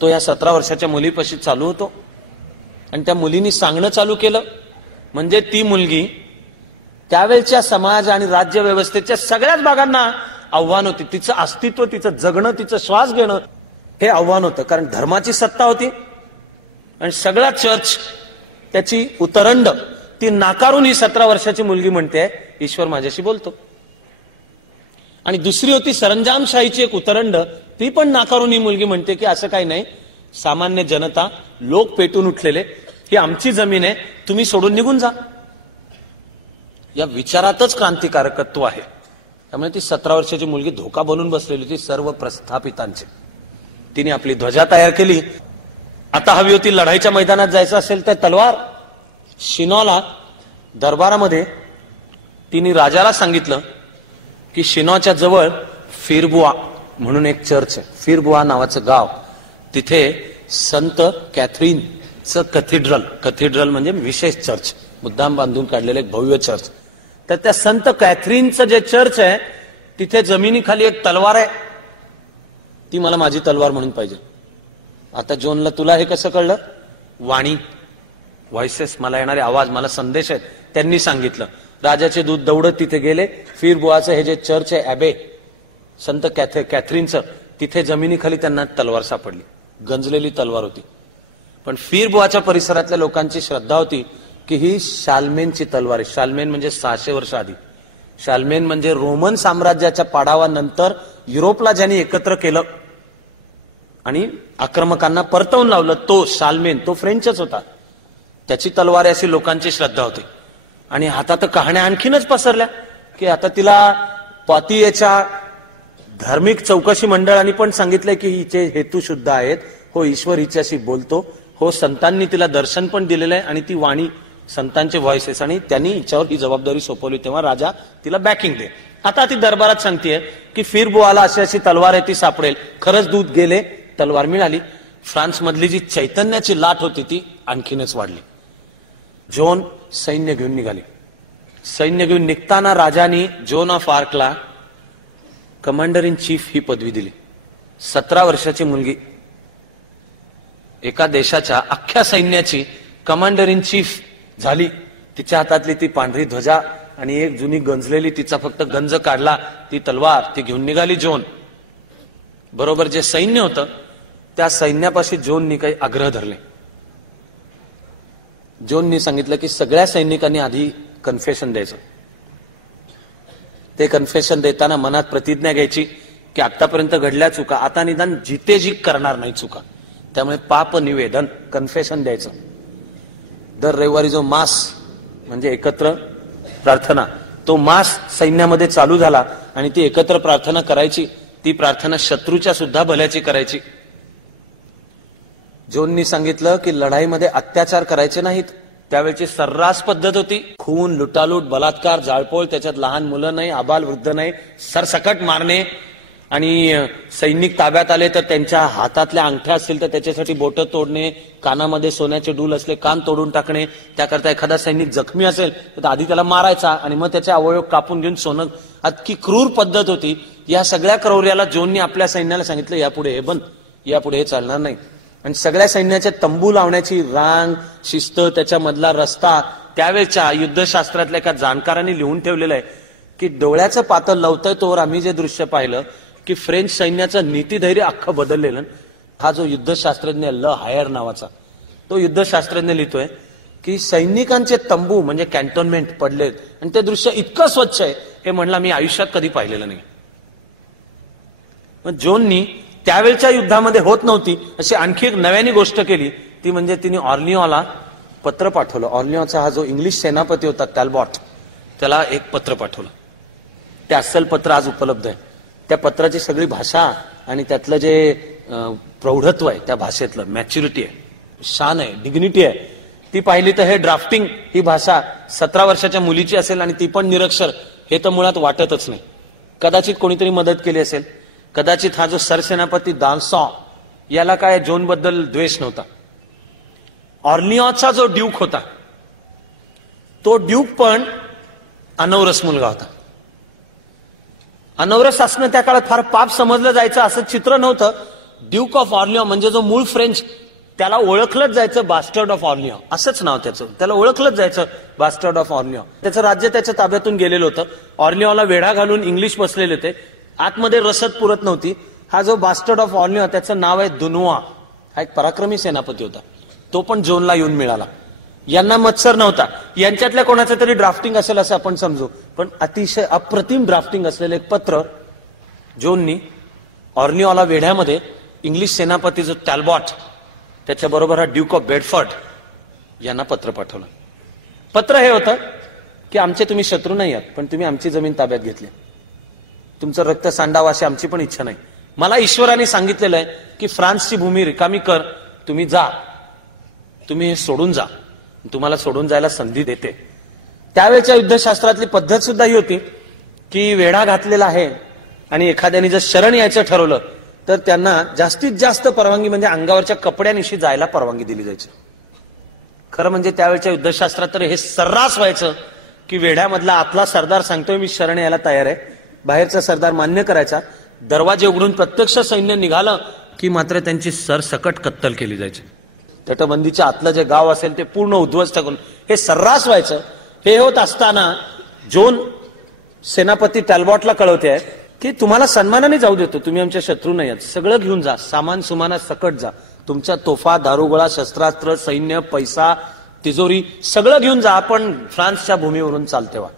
तो या 17 वर्षाच्या मुलीपाशी चालू होतो. आणि त्या मुलींनी सांगणं चालू केलं. म्हणजे ती मुलगी त्यावेळच्या समाज आणि राज्य व्यवस्थेच्या सगळ्याच भागांना आव्हान होती. तिचं अस्तित्व, तिचं जगणं, तिचं श्वास घेणं हे आव्हान होतं. कारण धर्माची सत्ता होती आणि सगळा चर्च त्याची उतरंड ती नाकारून ही 17 वर्षाची मुलगी म्हणते ईश्वर माझ्याशी बोलतो. आणि दुसरी होती सरंजामशाहीची एक उतरंड, ती पण नाकारून ही मुलगी म्हणते की असं काही नाही, सामान्य जनता, लोक पेटून उठलेले, ही आमची जमीन आहे, तुम्ही सोडून निघून जा. या विचारातच क्रांतिकारकत्व आहे. त्यामुळे ती 17 वर्षाची मुलगी धोका बनून बसलेली होती सर्व प्रस्थापितांची. तिने आपली ध्वजा तयार केली. आता हवी होती लढाईच्या मैदानात जायचं असेल तर तलवार. शिनॉला दरबारामध्ये तिने राजाला सांगितलं की शिनॉच्या जवळ फिरबुआ म्हणून एक चर्च आहे, फिरबुआ नावाचं गाव, तिथे संत कॅथरीनचं कॅथेड्रल म्हणजे विशेष चर्च, मुद्दाम बांधून काढलेलं एक भव्य चर्च. तर त्या संत कॅथरीनचं जे चर्च आहे तिथे जमिनीखाली एक तलवार आहे. ती मला माझी तलवार म्हणून पाहिजे. आता जोनला तुला हे कसं कळलं? वाणी, व्हॉइसेस, मला येणारे आवाज, मला संदेश आहेत, त्यांनी सांगितलं. राजाचे दूत दौडत तिथे गेले. फिरबुआचं हे जे चर्च आहे ॲबे संत कॅथरीनचं, तिथे जमिनीखाली त्यांना तलवार सापडली, गंजलेली तलवार होती. पण फिरबुआच्या परिसरातल्या लोकांची श्रद्धा होती की ही शाल्मेनची तलवार आहे. शाल्मेन म्हणजे 600 वर्ष आधी. शाल्मेन म्हणजे रोमन साम्राज्याच्या पाडावानंतर युरोपला ज्यांनी एकत्र केलं आणि आक्रमकांना परतवून लावलं, तो शाल्मेन, तो फ्रेंचच होता. त्याची तलवार अशी लोकांची श्रद्धा होती. आणि आता तर कहाण्या आणखीनच पसरल्या की आता तिला पातियेच्या धार्मिक चौकशी मंडळांनी पण सांगितलंय की हिचे हेतू शुद्ध आहेत, हो ईश्वर हिच्याशी बोलतो, हो संतांनी तिला दर्शन पण दिलेलं आहे आणि ती वाणी, संतांचे व्हॉइसेस, आणि त्यांनी हिच्यावर ही जबाबदारी सोपवली. तेव्हा राजा तिला बॅकिंग दे. आता ती दरबारात सांगतेय की फिरबुआला अशी अशी तलवार आहे, ती सापडेल. खरंच दूत गेले, तलवार मिळाली. फ्रान्स मधली जी चैतन्याची लाट होती ती आणखीनच वाढली. जोन सैन्य घेऊन निघाली. सैन्य घेऊन निघताना राजाने जोन ऑफ आर्कला कमांडर इन चीफ ही पदवी दिली. 17 वर्षाची मुलगी एका देशाच्या अख्ख्या सैन्याची कमांडर इन चीफ झाली. तिच्या हातातली ती पांढरी ध्वजा आणि एक जुनी गंजलेली, तिचा फक्त गंज काढला, ती तलवार, ती घेऊन निघाली जोन. बरोबर जे सैन्य होतं त्या सैन्यापाशी जोननी काही आग्रह धरले. जोननी सांगितलं की सगळ्या सैनिकांनी आधी कन्फेशन द्यायचं. ते कन्फेशन देताना मनात प्रतिज्ञा घ्यायची की आतापर्यंत घडल्या चुका, आता निदान जितेजीक करणार नाही चुका. त्यामुळे पाप निवेदन, कन्फेशन द्यायचं. दर रविवारी जो मास म्हणजे एकत्र प्रार्थना, तो मास सैन्यामध्ये चालू झाला आणि ती एकत्र प्रार्थना करायची. ती प्रार्थना शत्रूच्या सुद्धा भल्याची करायची. जोननी सांगितलं की लढाईमध्ये अत्याचार करायचे नाहीत. त्यावेळची सर्रास पद्धत होती. खून, लुटालूट, बलात्कार, जाळपोळ, त्याच्यात लहान मुलं नाही, आबाल वृद्ध नाही, सरसकट मारणे. आणि सैनिक ताब्यात आले तर त्यांच्या हातातल्या अंगठ्या असतील तर त्याच्यासाठी बोटं तोडणे, कानामध्ये सोन्याचे डूल असले कान तोडून टाकणे. त्याकरता एखादा सैनिक जखमी असेल तर आधी त्याला मारायचा आणि मग त्याचे अवयव कापून घेऊन सोनं. अतकी क्रूर पद्धत होती. या सगळ्या क्रौर्याला जोननी आपल्या सैन्याला सांगितलं यापुढे हे बंद, यापुढे हे चालणार नाही. आणि सगळ्या सैन्याचे तंबू लावण्याची रांग, शिस्त, त्याच्यामधला रस्ता त्यावेळच्या युद्धशास्त्रातल्या एका जाणकारांनी लिहून ठेवलेलं आहे की डोळ्याचं पातळ लवतंय तोवर आम्ही जे दृश्य पाहिलं की फ्रेंच सैन्याचं नीतिधैर्य अख्खं बदललेलं. हा जो युद्धशास्त्रज्ञ ल हायर नावाचा तो युद्धशास्त्रज्ञ लिहितोय की सैनिकांचे तंबू म्हणजे कॅन्टोन्मेंट पडलेत आणि ते दृश्य इतकं स्वच्छ आहे हे म्हणलं मी आयुष्यात कधी पाहिलेलं नाही. मग जोननी त्यावेळच्या युद्धामध्ये होत नव्हती अशी आणखी एक नव्याने गोष्ट केली. ती म्हणजे तिने ऑर्लिऑला पत्र पाठवलं. ऑर्लिऑचा हा जो इंग्लिश सेनापती होता टॅलबॉट, त्याला एक पत्र पाठवलं. ते अस्सल पत्र आज उपलब्ध आहे. त्या पत्राची सगळी भाषा आणि त्यातलं जे प्रौढत्व आहे त्या भाषेतलं, मॅच्युरिटी आहे, शान आहे, डिग्निटी आहे, ती पाहिली तर हे ड्राफ्टिंग ही भाषा 17 वर्षाच्या मुलीची असेल आणि ती पण निरक्षर हे तर मुळात वाटतच नाही. कदाचित कोणीतरी मदत केली असेल. कदाचित हा जो सरसेनापती दालसॉ याला काय जोन बद्दल द्वेष नव्हता. ऑर्लिऑचा जो ड्यूक होता तो ड्यूक पण अनौरस मुलगा होता. अनौरस असणं त्या काळात फार पाप समजलं जायचं असं चित्र नव्हतं. ड्यूक ऑफ ऑर्लिऑ म्हणजे जो मूळ फ्रेंच, त्याला ओळखलंच जायचं बास्टर्ड ऑफ ऑर्लिऑ, असंच नाव त्याचं. त्याला ओळखलंच जायचं बास्टर्ड ऑफ ऑर्लिऑ. त्याचं राज्य त्याच्या ताब्यातून गेलेलं होतं. ऑर्लिऑला वेढा घालून इंग्लिश बसलेले होते. आतमध्ये रसद पुरत नव्हती. हा जो बास्टर्ड ऑफ ऑर्लिऑ त्याचं नाव आहे दुनुआ. हा एक पराक्रमी सेनापती होता. तो पण जोनला येऊन मिळाला. यांना मत्सर नव्हता. यांच्यातल्या कोणाचं तरी ड्राफ्टिंग असेल असं आपण समजू, पण अतिशय अप्रतिम ड्राफ्टिंग असलेलं एक पत्र जोननी ऑर्लिऑला वेढ्यामध्ये इंग्लिश सेनापती जो टॅलबॉट, त्याच्याबरोबर हा ड्यूक ऑफ बेडफोर्ड यांना पत्र पाठवलं. पत्र हे होतं की आमचे तुम्ही शत्रू नाही आहात, पण तुम्ही आमची जमीन ताब्यात घेतली. तुमचं रक्त सांडावं अशी आमची पण इच्छा नाही. मला ईश्वराने सांगितलेलं आहे की फ्रान्सची भूमी रिकामी कर, तुम्ही जा, तुम्ही हे सोडून जा, तुम्हाला सोडून जायला संधी देते. त्यावेळच्या युद्धशास्त्रातली पद्धत सुद्धा ही होती की वेढा घातलेला आहे आणि एखाद्याने जर शरण यायचं ठरवलं तर त्यांना जास्तीत जास्त परवानगी म्हणजे अंगावरच्या कपड्यानिशी जायला परवानगी दिली जायची. खरं म्हणजे त्यावेळच्या युद्धशास्त्रात तर हे सर्रास व्हायचं की वेढ्यामधला आतला सरदार सांगतोय मी शरण यायला तयार आहे, बाहेरचा सरदार मान्य करायचा. दरवाजे उघडून प्रत्यक्ष सैन्य निघालं की मात्र त्यांची सरसकट कत्तल केली जायची. तटबंदीच्या आतलं जे गाव असेल ते पूर्ण उद्ध्वस्त करून हे सर्रास व्हायचं. हे होत असताना जोन सेनापती टॅलबॉटला कळवते आहे की तुम्हाला सन्मानाने जाऊ देतो, तुम्ही आमच्या शत्रू नाही आहात, सगळं घेऊन जा, सामान सुमाना सकट जा, तुमच्या तोफा, दारुगोळा, शस्त्रास्त्र, सैन्य, पैसा, तिजोरी सगळं घेऊन जा, आपण फ्रान्सच्या भूमीवरून चालते व्हा.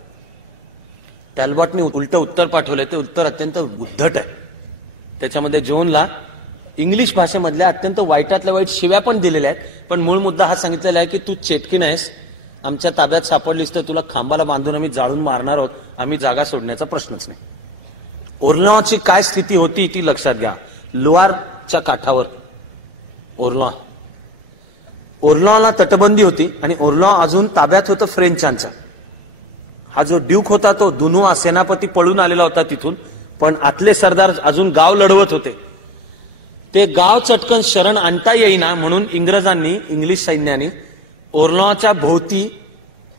टॅलबॉटने उलट उत्तर पाठवलंय. ते उत्तर अत्यंत उद्धट आहे. त्याच्यामध्ये जोनला इंग्लिश भाषेमधल्या अत्यंत वाईटातल्या वाईट शिव्या पण दिलेल्या आहेत. पण मूळ मुद्दा हा सांगितलेला आहे की तू चेटकीन आहेस, आमच्या ताब्यात सापडलीस तर तुला खांबाला बांधून आम्ही जाळून मारणार आहोत, आम्ही जागा सोडण्याचा प्रश्नच नाही. ओर्लॉची काय स्थिती होती ती लक्षात घ्या. लुआरच्या काठावर ओर्लॉला तटबंदी होती आणि ओर्लॉ अजून ताब्यात होतं फ्रेंचांच्या. हा जो ड्यूक होता तो दुनुआ सेनापती पळून आलेला होता तिथून, पण आतले सरदार अजून गाव लढवत होते. ते गाव चटकन शरण आणता येईना म्हणून इंग्रजांनी, इंग्लिश सैन्याने ओर्लॉच्या भोवती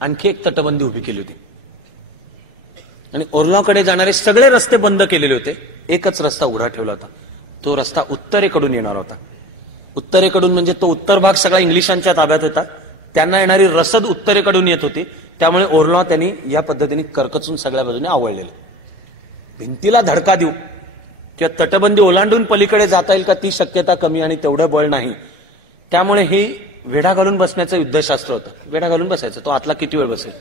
आणखी एक तटबंदी उभी केली होती आणि ओर्लॉकडे जाणारे सगळे रस्ते बंद केलेले होते. एकच रस्ता उघडा ठेवला होता. तो रस्ता उत्तरेकडून येणार होता. उत्तरेकडून म्हणजे तो उत्तर भाग सगळा इंग्लिशांच्या ताब्यात होता. त्यांना येणारी रसद उत्तरेकडून येत होती. त्यामुळे ओर्लॉ त्यांनी या पद्धतीने करकचून सगळ्या बाजूने आवळलेले. भिंतीला धडका देऊ किंवा तटबंदी ओलांडून पलीकडे जाता येईल का ती शक्यता कमी आणि तेवढं बळ नाही. त्यामुळे ही वेढा घालून बसण्याचं युद्धशास्त्र होतं. वेढा घालून बसायचं. तो आतला किती वेळ बसेल,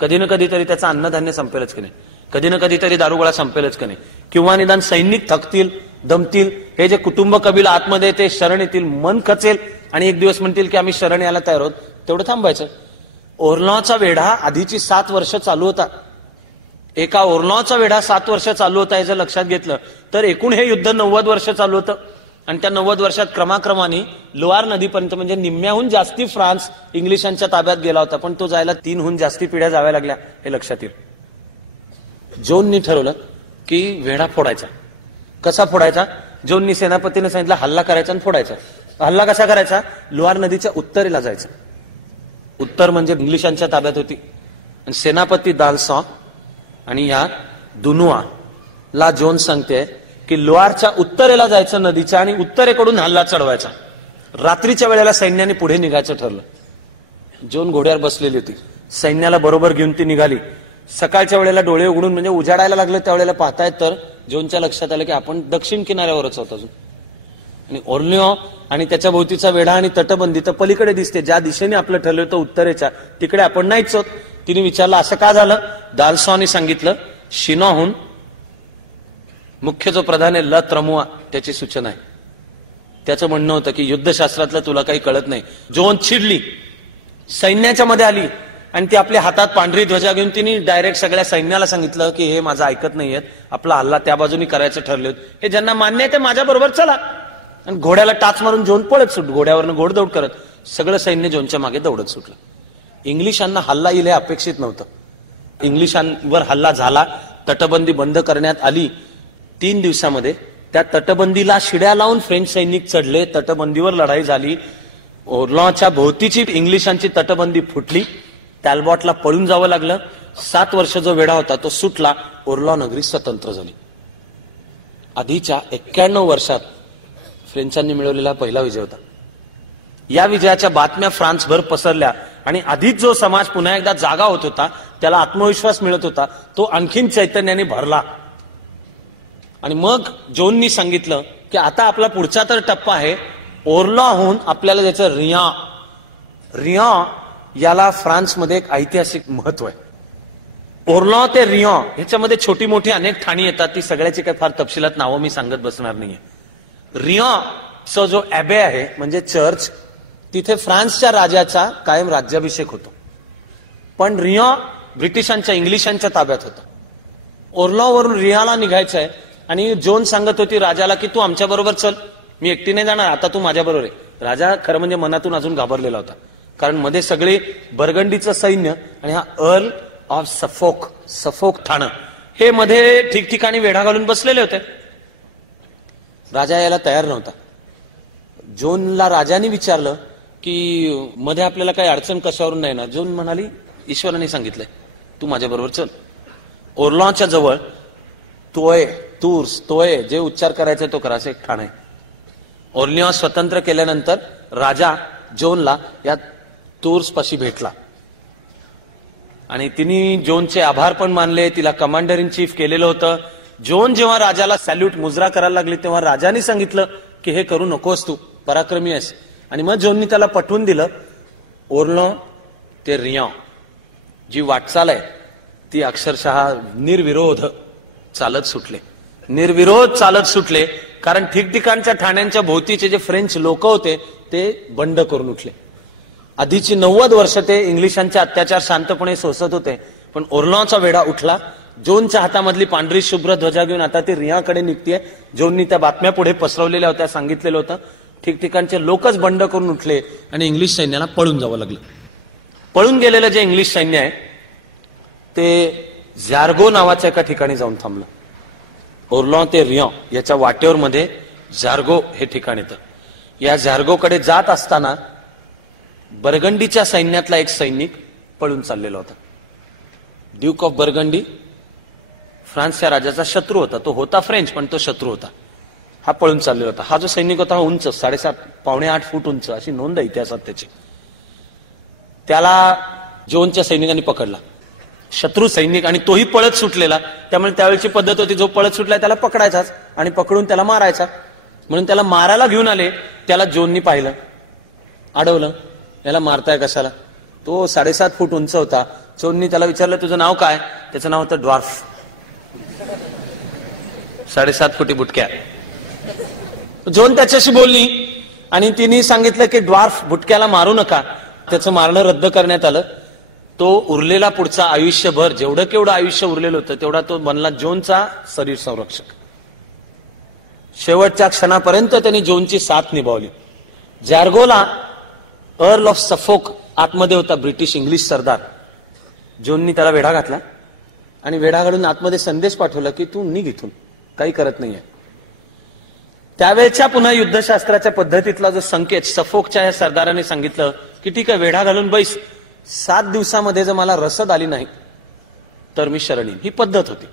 कधी ना कधी तरी त्याचं अन्नधान्य संपेलच की नाही. कधी ना कधीतरी दारुगोळा संपेलच का नाही, किंवा निदान सैनिक थकतील, दमतील, हे जे कुटुंब कबीला आतमध्ये ते शरण येतील, मन खचेल आणि एक दिवस म्हणतील की आम्ही शरण यायला तयार आहोत, तेवढं थांबायचं. ओर्लॉचा वेढा आधीची 7 वर्ष चालू होता. एका ओर्लॉचा वेढा 7 वर्ष चालू होता हे जर लक्षात घेतलं तर एकूण हे युद्ध 90 वर्ष चालू होतं. आणि त्या 90 वर्षात क्रमाक्रमाने लोआर नदीपर्यंत म्हणजे निम्म्याहून जास्ती फ्रान्स इंग्लिशांच्या ताब्यात गेला होता, पण तो जायला 3हून जास्ती पिढ्या जाव्या लागल्या हे लक्षात येईल. जोननी ठरवलं की वेढा फोडायचा. कसा फोडायचा? जोननी सेनापतीने सांगितलं हल्ला करायचा आणि फोडायचा. हल्ला कसा करायचा? लोआर नदीच्या उत्तरेला जायचं. उत्तर म्हणजे इंग्लिशांच्या ताब्यात होती. आणि सेनापती दालसॉ आणि या दुनुआ ला जोन सांगते की लोआरच्या उत्तरेला जायचं नदीच्या आणि उत्तरेकडून हल्ला चढवायचा. रात्रीच्या वेळेला सैन्याने पुढे निघायचं ठरलं. जोन घोड्यावर बसलेली होती, सैन्याला बरोबर घेऊन ती निघाली. सकाळच्या वेळेला डोळे उघडून म्हणजे उजाडायला लागले त्यावेळेला पाहतायत तर जोनच्या लक्षात आलं की आपण दक्षिण किनाऱ्यावरच आहोत अजून. आणि ओर्लिओ आणि त्याच्या भोवतीचा वेढा आणि तटबंदी तर पलीकडे दिसते, ज्या दिशेने आपलं ठरलं होतं उत्तरेच्या तिकडे आपण नाहीच आहोत. तिने विचारलं असं का झालं? दालसॉने सांगितलं शिनॉहून मुख्य जो प्रधान आहे ल त्रमुआ त्याची सूचना आहे. त्याचं म्हणणं होतं की युद्धशास्त्रातलं तुला काही कळत नाही. जोन चिडली, सैन्याच्या मध्ये आली आणि ती आपल्या हातात पांढरी ध्वजा घेऊन तिने डायरेक्ट सगळ्या सैन्याला सांगितलं की हे माझं ऐकत नाहीयेत, आपला हल्ला त्या बाजूनी करायचं ठरले होते, हे ज्यांना मान्य आहे ते माझ्या बरोबर चला. आणि घोड्याला टाच मारून जोन पळत सुट, घोड्यावरनं घोडदौड करत सगळं सैन्य जोनच्या मागे दौडत सुटलं. इंग्लिशांना हल्ला येईल हे अपेक्षित नव्हतं. इंग्लिशांवर हल्ला झाला, तटबंदी बंद करण्यात आली. 3 दिवसामध्ये त्या तटबंदीला शिड्या लावून फ्रेंच सैनिक चढले, तटबंदीवर लढाई झाली. ओर्लॉच्या भोवतीची इंग्लिशांची तटबंदी फुटली, टॅलबॉटला पळून जावं लागलं. 7 वर्ष जो वेढा होता तो सुटला, ओर्लॉ नगरी स्वतंत्र झाली. आधीच्या 91 वर्षात फ्रेंचांनी मिळवलेला पहिला विजय होता. या विजयाच्या बातम्या फ्रान्सभर पसरल्या आणि आधीच जो समाज पुन्हा एकदा जागा होत होता, त्याला आत्मविश्वास मिळत होता, तो आणखीन चैतन्याने भरला. आणि मग जोननी सांगितलं की आता आपला पुढचा तर टप्पा आहे, ओर्लॉहून आपल्याला त्याचं रियाँ याला फ्रान्समध्ये एक ऐतिहासिक महत्व आहे. ओर्लॉ ते रियाँ ह्याच्यामध्ये छोटी मोठी अनेक ठाणी येतात, ती सगळ्याची काही फार तपशिलात नावं मी सांगत बसणार नाहीये. रियाँचा जो ॲबे आहे म्हणजे चर्च, तिथे फ्रान्सच्या राजाचा कायम राज्याभिषेक होतो. पण रियाँ ब्रिटिशांच्या इंग्लिशांच्या ताब्यात होता. ओर्लॉवरून रियाला निघायचं आहे आणि जोन सांगत होती राजाला की तू आमच्या बरोबर चल, मी एकटी नाही जाणार, आता तू माझ्या बरोबर आहे. राजा खरं म्हणजे मनातून अजून घाबरलेला होता, कारण मध्ये सगळे बर्गंडीचं सैन्य आणि हा अर्ल ऑफ सफोक ठाणं हे मध्ये ठिकठिकाणी वेढा घालून बसलेले होते. राजा यायला तयार नव्हता. जोनला राजाने विचारलं की मध्ये आपल्याला काही अडचण कशावरून नाही ना? जोन म्हणाली ईश्वराने सांगितलंय तू माझ्या बरोबर चल. ओर्लॉच्या जवळ तोय जे उच्चार करायचे तो करा, असं एक ठाण आहे. ओर्लिओ स्वतंत्र केल्यानंतर राजा जोनला या तूर्स पाशी भेटला आणि तिने जोनचे आभार पण मानले, तिला कमांडर इन चीफ केलेलं होतं. जोन जेव्हा राजाला सॅल्यूट मुजरा करायला लागली तेव्हा राजाने सांगितलं की हे करू नकोस, तू पराक्रमी आहेस. आणि मग जोननी त्याला पटवून दिलं. ओर्लॉ ते रियाँ जी वाटचाल आहे ती अक्षरशः निर्विरोध चालत सुटले, कारण ठिकठिकाणच्या ठाण्यांच्या भोवतीचे जे फ्रेंच लोक होते ते बंड करून उठले. आधीची 90 वर्ष ते इंग्लिशांचे अत्याचार शांतपणे सोसत होते, पण ओर्लॉचा वेढा उठला. जोनच्या हातामधली पांढरी शुभ्र ध्वजा घेऊन आता ती रियाँकडे निघतीये. जोननी त्या बातम्या पुढे पसरवलेल्या होत्या, सांगितलेलं होतं. ठिकठिकाणचे लोकच बंड करून उठले आणि इंग्लिश सैन्याला पळून जावं लागलं. पळून गेलेलं जे इंग्लिश सैन्य आहे ते झॅर्गो नावाच्या एका ठिकाणी जाऊन थांबलं. ओर्लॉ ते रियाँ याच्या वाटेवर मध्ये झॅर्गो हे ठिकाण येतं. या झॅर्गोकडे जात असताना बर्गंडीच्या सैन्यातला एक सैनिक पळून चाललेला होता. ड्यूक ऑफ बर्गंडी फ्रान्सच्या राजाचा शत्रू होता. तो होता फ्रेंच पण तो शत्रू होता. हा पळून चाललेला होता. हा जो सैनिक होता हा उंच 7.5 पावणे 8 फूट उंच अशी नोंद आहे इतिहासात त्याची. त्याला जोनच्या सैनिकांनी पकडला, शत्रू सैनिक, आणि तोही पळत सुटलेला. त्यामुळे त्यावेळची पद्धत होती जो पळत सुटलाय त्याला पकडायचाच आणि पकडून त्याला मारायचा. म्हणून त्याला मारायला घेऊन आले. त्याला जोननी पाहिलं, अडवलं, याला मारताय कशाला? तो 7.5 फूट उंच होता. जोननी त्याला विचारलं तुझं नाव काय? त्याचं नाव होतं ड्वार्फ. 7.5 फुटी बुटक्या. जोन त्याच्याशी बोलली आणि तिने सांगितलं की ड्वार्फ बुटक्याला मारू नका. त्याचं मारणं रद्द करण्यात आलं. तो उरलेला पुढचा आयुष्यभर जेवढं केवढं आयुष्य उरलेलं होतं तेवढा तो बनला जोनचा शरीर संरक्षक. शेवटच्या क्षणापर्यंत त्यांनी जोनची साथ निभावली. जॅर्गोला अर्ल ऑफ सफोक आतमध्ये होता, ब्रिटिश इंग्लिश सरदार. जोननी त्याला वेढा घातला आणि वेढा घालून आतमध्ये संदेश पाठवला की तू निघ इथून, काही करत नाहीये. त्यावेळच्या पुन्हा युद्धशास्त्राच्या पद्धतीतला जो संकेत सफोकच्या या सरदाराने सांगितलं की ठीक आहे, वेढा घालून बैस, 7 दिवसामध्ये जर मला रसद आली नाही तर मी शरण येईन. ही पद्धत होती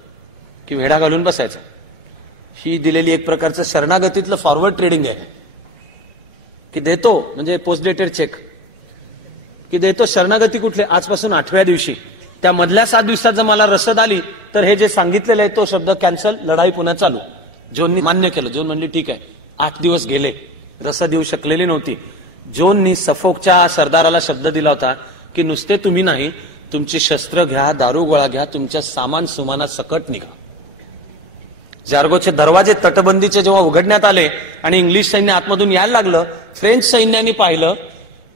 की वेढा घालून बसायचं. ही दिलेली एक प्रकारचं शरणागतीतलं फॉरवर्ड ट्रेडिंग आहे की देतो म्हणजे पोस्ट डेटेड चेक की देतो. शरणागती कुठले? आजपासून 8व्या दिवशी, त्या मधल्या 7 दिवसात जर मला रसद आली तर हे जे सांगितलेलं आहे तो शब्द कॅन्सल, लढाई पुन्हा चालू. जोननी मान्य केलं. जोन म्हणली ठीक आहे. 8 दिवस गेले, रसद येऊ शकलेली नव्हती. जोननी सफोकच्या सरदाराला शब्द दिला होता की नुसते तुम्ही नाही, तुमची शस्त्र घ्या, दारू गोळा घ्या, तुमच्या सामान सुमाना सकट निघा. जार्गोचे दरवाजे तटबंदीचे जेव्हा उघडण्यात आले आणि इंग्लिश सैन्य आतमधून यायला लागलं, फ्रेंच सैन्याने पाहिलं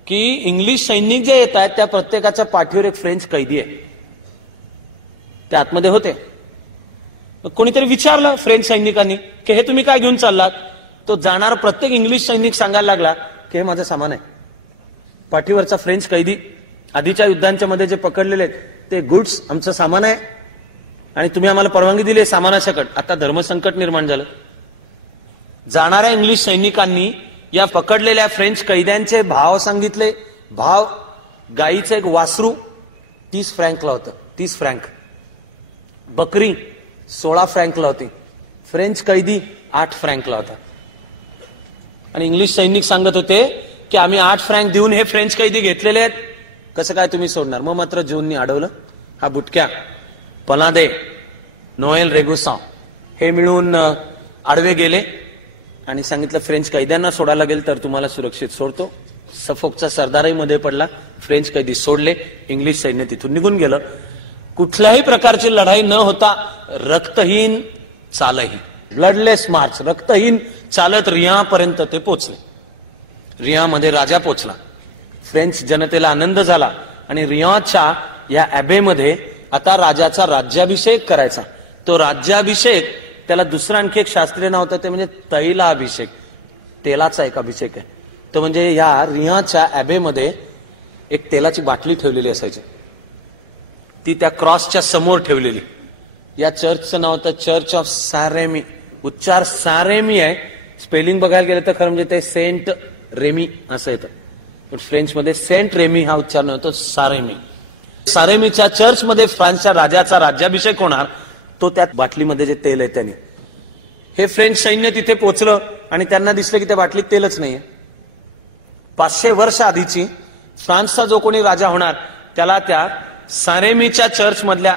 की इंग्लिश सैनिक जे येत आहेत त्या प्रत्येकाच्या पाठीवर एक फ्रेंच कैदी आहे. ते आतमध्ये होते. कोणीतरी विचारलं फ्रेंच सैनिकांनी की हे तुम्ही काय घेऊन चाललात? तो जाणारा प्रत्येक इंग्लिश सैनिक सांगायला लागला की हे माझं सामान आहे. पाठीवरचा फ्रेंच कैदी आधीच्या युद्धांच्या मध्ये जे पकडलेले ते गुड्स आमचं सामान आहे आणि तुम्ही आम्हाला परवानगी दिली सामानासकट. आता धर्मसंकट निर्माण झालं. जाणाऱ्या इंग्लिश सैनिकांनी या पकडलेल्या फ्रेंच कैद्यांचे भाव सांगितले. भाव, गाईचं एक वासरू 30 फ्रँकला होतं, 30 फ्रँक. बकरी 16 फ्रँकला होती. फ्रेंच कैदी 8 फ्रँकला होता. आणि इंग्लिश सैनिक सांगत होते की आम्ही 8 फ्रँक देऊन हे फ्रेंच कैदी घेतलेले आहेत, कसं काय तुम्ही सोडणार? मग मात्र जोननी अडवलं. हा बुटक्या, पलादे, नोएल रेगुसा हे मिळून आडवे गेले आणि सांगितलं फ्रेंच कैद्यांना सोडायला गेल तर तुम्हाला सुरक्षित सोडतो. सफोकचा सरदारही मध्ये पडला. फ्रेंच कैदी सोडले. इंग्लिश सैन्य तिथून निघून गेलं. कुठल्याही प्रकारची लढाई न होता रक्तहीन चालही, ब्लडलेस मार्च, रक्तहीन चालत रियापर्यंत ते पोचले. रियामध्ये राजा पोचला. फ्रेंच जनतेला आनंद झाला आणि रियाच्या या ॲबेमध्ये आता राजाचा राज्याभिषेक करायचा. तो राज्याभिषेक, त्याला दुसरं आणखी एक शास्त्रीय नाव होतं ते म्हणजे तैलाभिषेक. तेलाचा एक अभिषेक आहे तो. म्हणजे या रियाच्या ॲबेमध्ये एक तेलाची बाटली ठेवलेली असायची, ती त्या क्रॉसच्या समोर ठेवलेली. या चर्चचं नाव होतं चर्च ऑफ सॅरेमी. उच्चार सॅरेमी आहे, स्पेलिंग बघायला गेलं तर खरं म्हणजे ते सेंट रेमी असं येतं, पण फ्रेंचमध्ये सेंट रेमी हा उच्चार नव्हतो, सॅरेमी. सॅरेमीच्या चर्चमध्ये फ्रान्सच्या राजाचा राज्याभिषेक होणार. तो त्यात बाटलीमध्ये जे तेल आहे त्याने. हे फ्रेंच सैन्य तिथे पोहोचलं आणि त्यांना दिसलं की त्या बाटलीत तेलच नाहीये. 500 वर्ष आधीची फ्रान्सचा जो कोणी राजा होणार त्याला त्या सॅरेमीच्या चर्च मधल्या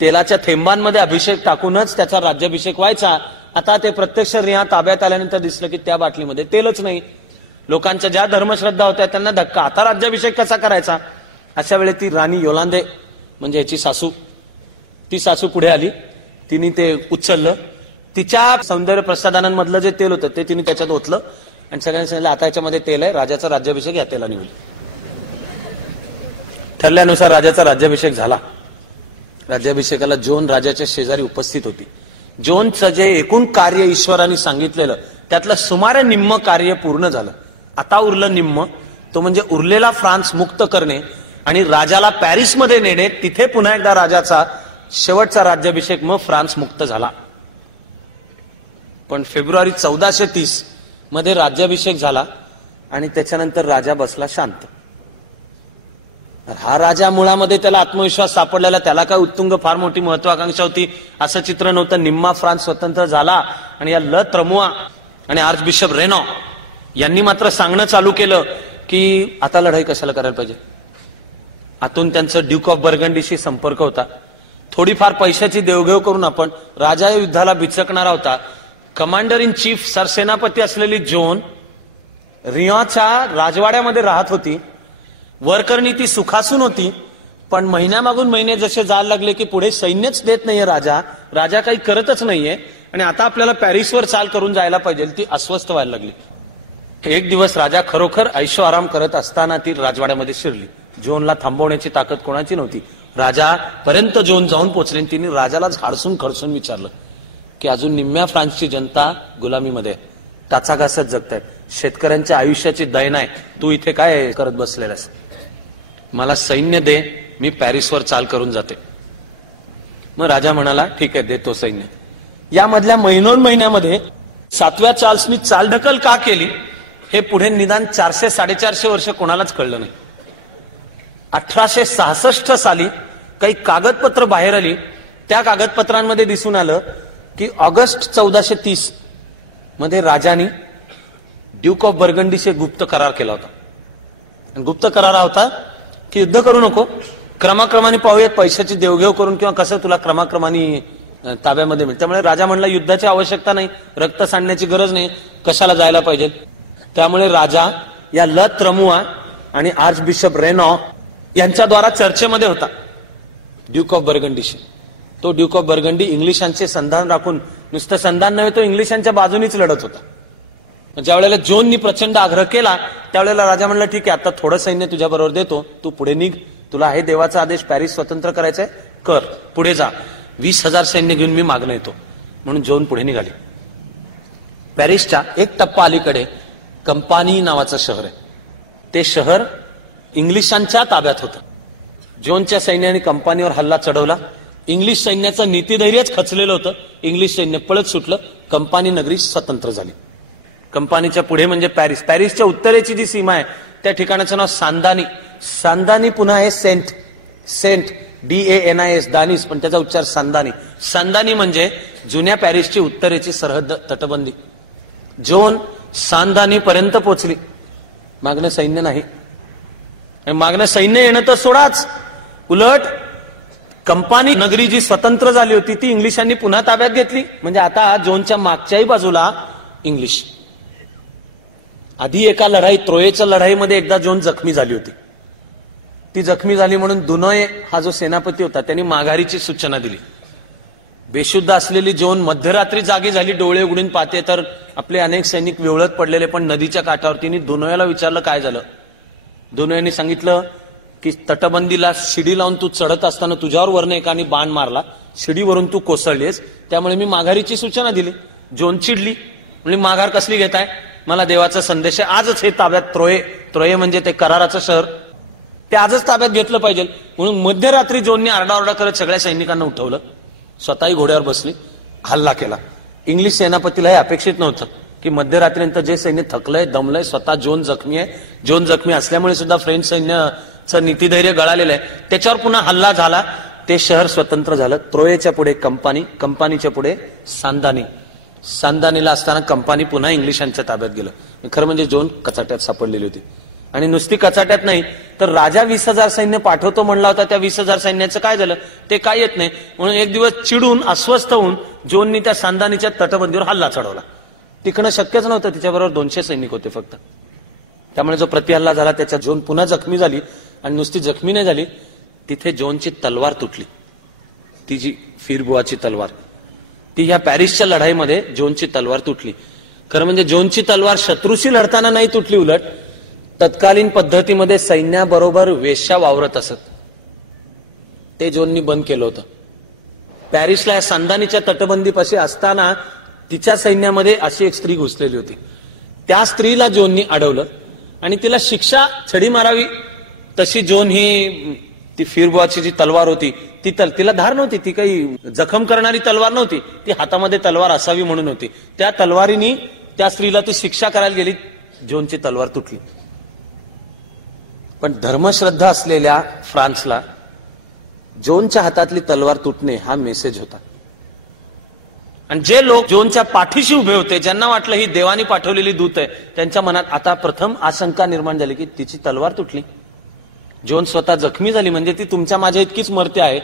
तेलाच्या थेंबांमध्ये अभिषेक टाकूनच त्याचा राज्याभिषेक व्हायचा. आता ते प्रत्यक्ष रिया ताब्यात आल्यानंतर दिसलं की त्या बाटलीमध्ये तेलच नाही. लोकांच्या ज्या धर्मश्रद्धा होत्या त्यांना धक्का. आता राज्याभिषेक कसा करायचा? अशा वेळी ती राणी योलांदे म्हणजे याची सासू, ती सासू पुढे आली. तिने ते उचललं. तिच्या सौंदर्य प्रसाधनांमधलं जे तेल होतं ते तिने त्याच्यात ओतलं आणि सगळ्यांनी सांगितलं आता याच्यामध्ये तेल आहे, राजाचा राज्याभिषेक या तेलाने होईल. ठरल्यानुसार राजाचा राज्याभिषेक झाला. राज्याभिषेकाला जोन राजाच्या शेजारी उपस्थित होती. जोनचं जे एकूण कार्य ईश्वराने सांगितलेलं त्यातलं सुमारे निम्म कार्य पूर्ण झालं. आता उरलं निम्म, तो म्हणजे उरलेला फ्रान्स मुक्त करणे आणि राजाला पॅरिसमध्ये नेणे. तिथे पुन्हा एकदा राजाचा शेवटचा राज्याभिषेक, मग फ्रान्स मुक्त झाला. पण फेब्रुवारी 1430 मध्ये राज्याभिषेक झाला आणि त्याच्यानंतर राजा बसला शांत. हा राजा मुळामध्ये त्याला आत्मविश्वास सापडलेला, त्याला काय उत्तुंग फार मोठी महत्वाकांक्षा होती असं चित्र नव्हतं. निम्मा फ्रान्स स्वतंत्र झाला आणि या ल त्रमुआ आणि आर्च बिशप रेनॉ यांनी मात्र सांगणं चालू केलं की आता लढाई कशाला करायला पाहिजे. आतून त्यांचं ड्यूक ऑफ बर्गंडीशी संपर्क होता. थोडीफार पैशाची देवघेव करून आपण राजा या युद्धाला बिचकणारा होता. कमांडर इन चीफ सरसेनापती असलेली जोन रियाच्या राजवाड्यामध्ये राहत होती. वरकरणी ती सुखासून होती. पण महिन्यामागून महिने जसे जायला लागले की पुढे सैन्यच देत नाहीये राजा, राजा काही करतच नाहीये आणि आता आपल्याला पॅरिसवर चाल करून जायला पाहिजे, ती अस्वस्थ व्हायला लागली. एक दिवस राजा खरोखर ऐशो आराम करत असताना ती राजवाड्यामध्ये शिरली. जोनला थांबवण्याची ताकद कोणाची नव्हती. राजापर्यंत जोन जाऊन पोहोचले. तिने राजाला झाडसून खडसून विचारलं की अजून निम्म्या फ्रान्सची जनता गुलामीमध्ये आहे, टाचाघासत जगतायत, शेतकऱ्यांच्या आयुष्याची दयना आहे, तू इथे काय करत बसलेलास? मला सैन्य दे, मी पॅरिसवर चाल करून जाते. मग राजा म्हणाला ठीक आहे, देतो सैन्य. यामधल्या महिन्यामध्ये 7व्या चार्ल्सनी चालढकल का केली हे पुढे निदान 400-450 वर्ष कोणालाच कळलं नाही. 1866 साली काही कागदपत्र बाहेर आली. त्या कागदपत्रांमध्ये दिसून आलं की ऑगस्ट 1430 मध्ये राजाने ड्यूक ऑफ बर्गंडीशी गुप्त करार केला होता. गुप्त करार होता की युद्ध करू नको, क्रमाक्रमाने पाहूयात पैशाची देवघेव करून किंवा कसं तुला क्रमाक्रमाने ताब्यामध्ये मिळेल. त्यामुळे राजा म्हणला युद्धाची आवश्यकता नाही, रक्त सांडण्याची गरज नाही, कशाला जायला पाहिजे. त्यामुळे राजा या ल त्रमुआ आणि आर्च बिशप रेनॉ यांच्याद्वारा चर्चेमध्ये होता ड्यूक ऑफ बर्गंडीशी. तो ड्यूक ऑफ बर्गंडी इंग्लिशांचे संधान राखून, नुसतं संधान नव्हे, तो इंग्लिशांच्या बाजूनीच लढत होता. ज्या वेळेला जोननी प्रचंड आग्रह केला त्यावेळेला राजा म्हणला ठीक आहे, आता थोडं सैन्य तुझ्या बरोबर देतो, तू पुढे निघ, तुला आहे देवाचा आदेश, पॅरिस स्वतंत्र करायचंय, कर, पुढे जा, 20,000 सैन्य घेऊन मी मागणं येतो. म्हणून जोन पुढे निघाली. पॅरिसच्या एक टप्पा अलीकडे कंपानी नावाचं शहर आहे. ते शहर इंग्लिशांच्या ताब्यात होतं. जोनच्या सैन्याने कंपानीवर हल्ला चढवला. इंग्लिश सैन्याचं नीतिधैर्यच खचलेलं होतं. इंग्लिश सैन्य पळत सुटलं. कंपानी नगरी स्वतंत्र झाली. कंपानीच्या पुढे म्हणजे पॅरिस. पॅरिसच्या उत्तरेची जी सीमा आहे त्या ठिकाणाचं नाव सांदानी. सांदानी पुन्हा आहे सेंट DANIS दानिस, पण त्याचा उच्चार सांदानी. सांदानी म्हणजे जुन्या पॅरिसची उत्तरेची सरहद्द तटबंदी. जोन सांदानी पर्यंत पोहोचली. मागणं सैन्य नाही. मागणं सैन्य येणं तर सोडाच, उलट कंपानी नगरी जी स्वतंत्र झाली होती ती इंग्लिशांनी पुन्हा ताब्यात घेतली. म्हणजे आता जोनच्या मागच्याही बाजूला इंग्लिश. आधी एका लढाई, त्रोयेच्या लढाईमध्ये एकदा जोन जखमी झाली होती. ती जखमी झाली म्हणून दुनोये हा जो सेनापती होता त्यांनी माघारीची सूचना दिली. बेशुद्ध असलेली जोन मध्यरात्री जागी झाली, डोळे उघडून पाहते तर आपले अनेक सैनिक विवळत पडलेले. पण नदीच्या काठावर तिने दुनोयाला विचारलं काय झालं. दुनोयाने सांगितलं की तटबंदीला शिडी लावून तू चढत असताना तुझ्यावर वरनं एकाने बाण मारला, शिडीवरून तू कोसळलीस, त्यामुळे मी माघारीची सूचना दिली. जोन चिडली, म्हणजे माघार कसली घेताय, मला देवाचा संदेश आहे, आजच हे ताब्यात त्रोये म्हणजे ते कराराचं शहर, ते आजच ताब्यात घेतलं पाहिजे. म्हणून मध्यरात्री जोनने आरडाओरडा करत सगळ्या सैनिकांना उठवलं, स्वतःही घोड्यावर बसली, हल्ला केला. इंग्लिश सेनापतीला हे अपेक्षित नव्हतं की मध्यरात्रीनंतर जे सैन्य थकलंय, दमलंय, स्वतः जोन जखमी आहे, जोन जखमी असल्यामुळे सुद्धा फ्रेंच सैन्याचं नीतिधैर्य गळालेलं आहे, त्याच्यावर पुन्हा हल्ला झाला. ते शहर स्वतंत्र झालं. त्रोयेच्या पुढे कंपानी, कंपानीच्या पुढे सांदानी. सांदानीला असताना कंपानी पुन्हा इंग्लिशांच्या ताब्यात गेलं. खरं म्हणजे जोन कचाट्यात सापडलेली होती. आणि नुसती कचाट्यात नाही तर राजा 20,000 सैन्य पाठवतो म्हणला होता, त्या 20,000 सैन्याचं काय झालं ते काय येत नाही. म्हणून एक दिवस चिडून, अस्वस्थ होऊन जोननी त्या सांदानीच्या तटबंदीवर हल्ला चढवला. टिकणं शक्यच नव्हतं, तिच्याबरोबर 200 सैनिक होते फक्त. त्यामुळे जो प्रतिहल्ला झाला त्याच्यात जोन पुन्हा जखमी झाली. आणि नुसती जखमी नाही झाली, तिथे जोनची तलवार तुटली. ती जी फिरबुआची तलवार, ती ह्या पॅरिसच्या लढाईमध्ये जोनची तलवार तुटली. खरं म्हणजे जोनची तलवार शत्रूशी लढताना नाही तुटली, उलट तत्कालीन पद्धतीमध्ये सैन्याबरोबर वेश्या वावरत असत, ते जोननी बंद केलं होतं. पॅरिसला या सांदानीच्या तटबंदीपाशी असताना तिच्या सैन्यामध्ये अशी एक स्त्री घुसलेली होती. त्या स्त्रीला जोननी अडवलं आणि तिला शिक्षा छडी मारावी तशी जोन ही ती फिरबुआची जी तलवार होती ती तिला धार नव्हती, ती काही जखम करणारी तलवार नव्हती, ती हातामध्ये तलवार असावी म्हणून होती. त्या तलवारीनी त्या स्त्रीला ती शिक्षा करायला गेली, जोनची तलवार तुटली. पण धर्मश्रद्धा असलेल्या फ्रान्सला जोनच्या हातातली तलवार तुटणे हा मेसेज होता. आणि जे लोक जोनच्या पाठीशी उभे होते, ज्यांना वाटलं ही देवानी पाठवलेली दूत आहे, त्यांच्या मनात आता प्रथम आशंका निर्माण झाली की तिची तलवार तुटली, जोन स्वतः जखमी झाली, म्हणजे ती तुमच्या माझ्या इतकीच मरते आहे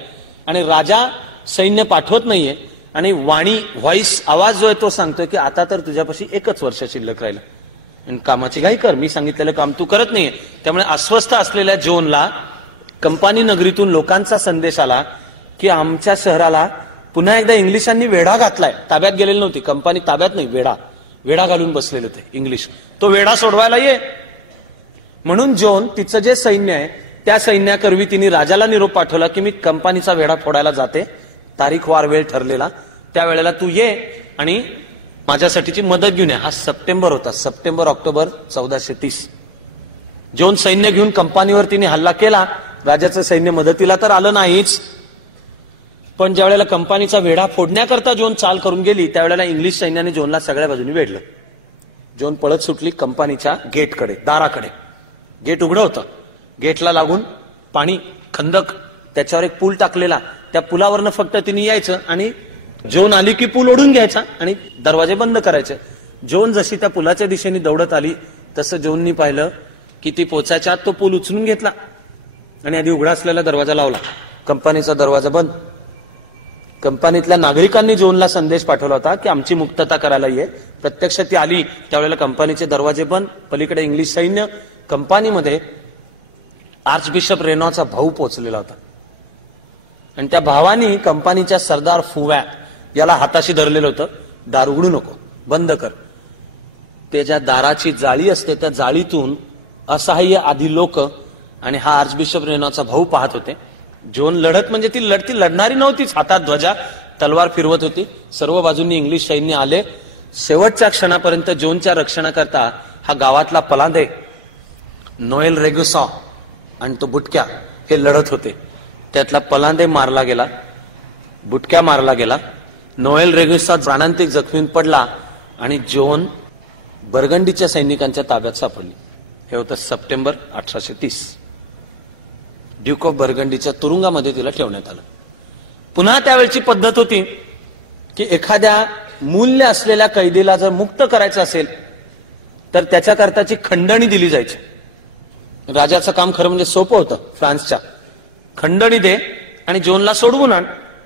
आणि राजा सैन्य पाठवत नाहीये. आणि व्हॉइस आवाज जो आहे तो सांगतोय की आता तर तुझ्यापाशी 1 वर्ष शिल्लक राहिलं आणि कामाची घाई कर, मी सांगितलेलं काम तू करत नाहीये. त्यामुळे अस्वस्थ असलेल्या जोनला कंपानी नगरीतून लोकांचा संदेश आला की आमच्या शहराला पुन्हा एकदा इंग्लिशांनी वेढा घातलाय. ताब्यात गेलेली नव्हती कंपनी, ताब्यात नाही, वेढा घालून बसलेले ते इंग्लिश. तो वेढा सोडवायला ये म्हणून जोन तिचं जे सैन्य आहे त्या सैन्याकरवी तिने राजाला निरोप पाठवला की मी कंपनीचा वेढा फोडायला जाते, तारीख वार वेळ ठरलेला, त्यावेळेला तू ये आणि माझ्यासाठीची मदत घेऊन ये. हा सप्टेंबर होता, सप्टेंबर ऑक्टोबर 1430. जोन सैन्य घेऊन कंपनीवर तिने हल्ला केला. राजाचं सैन्य मदतीला तर आलं नाहीच, पण ज्या वेळेला कंपनीचा वेढा फोडण्याकरता जोन चाल करून गेली त्यावेळेला इंग्लिश सैन्याने जोनला सगळ्या बाजूनी वेढलं. जोन पळत सुटली कंपनीच्या गेटकडे, दाराकडे. गेट उघडं होतं, गेटला लागून पाणी, खंदक, त्याच्यावर एक पूल टाकलेला. त्या पुलावरनं फक्त तिने यायचं आणि जोन आली की पूल ओढून घ्यायचा आणि दरवाजे बंद करायचे. जोन जशी त्या पुलाच्या दिशेने दौडत आली तसं जोननी पाहिलं की ती पोचायच्या आत तो पूल उचलून घेतला आणि आधी उघडा असलेला दरवाजा लावला. कंपनीचा दरवाजा बंद. कंपनीतल्या नागरिकांनी जोनला संदेश पाठवला होता की आमची मुक्तता करायला ये. प्रत्यक्ष ती आली त्यावेळेला कंपनीचे दरवाजे बंद. पलीकडे इंग्लिश सैन्य. कंपनीमध्ये आर्चबिशप रेनॉचा भाऊ पोहोचलेला होता आणि त्या भावानी कंपनीच्या सरदार फुव्या याला हाताशी धरलेलं होतं. दार उघडू नको, बंद कर. ते ज्या दाराची जाळी असते त्या जाळीतून असहाय्य आधी लोक आणि हा आर्चबिशप रेनॉचा भाऊ पाहत होते. जोन लढत म्हणजे ती लढणारी नव्हतीच, हातात ध्वजा, तलवार फिरवत होती. सर्व बाजूंनी इंग्लिश सैन्य आले. शेवटच्या क्षणापर्यंत जोनच्या रक्षणाकरता हा गावातला पलांदे, नोएल रेगुसॉ आणि तो बुटक्या हे लढत होते. त्यातला पलांदे मारला गेला, बुटक्या मारला गेला. नोएल रेगुसॉ प्राणांतिक जखमीन पडला आणि जोन बर्गंडीच्या सैनिकांच्या ताब्यात सापडली. हे होतं सप्टेंबर 1830. ड्यूक ऑफ बर्गंडीच्या तुरुंगामध्ये तिला ठेवण्यात आलं. पुन्हा त्यावेळची पद्धत होती की एखाद्या मूल्य असलेल्या कैदीला जर मुक्त करायचं असेल तर त्याच्याकरताची खंडणी दिली जायची. राजाचं काम खरं म्हणजे सोपं होतं. फ्रान्सच्या खंडणी दे आणि जोनला सोडवून आण.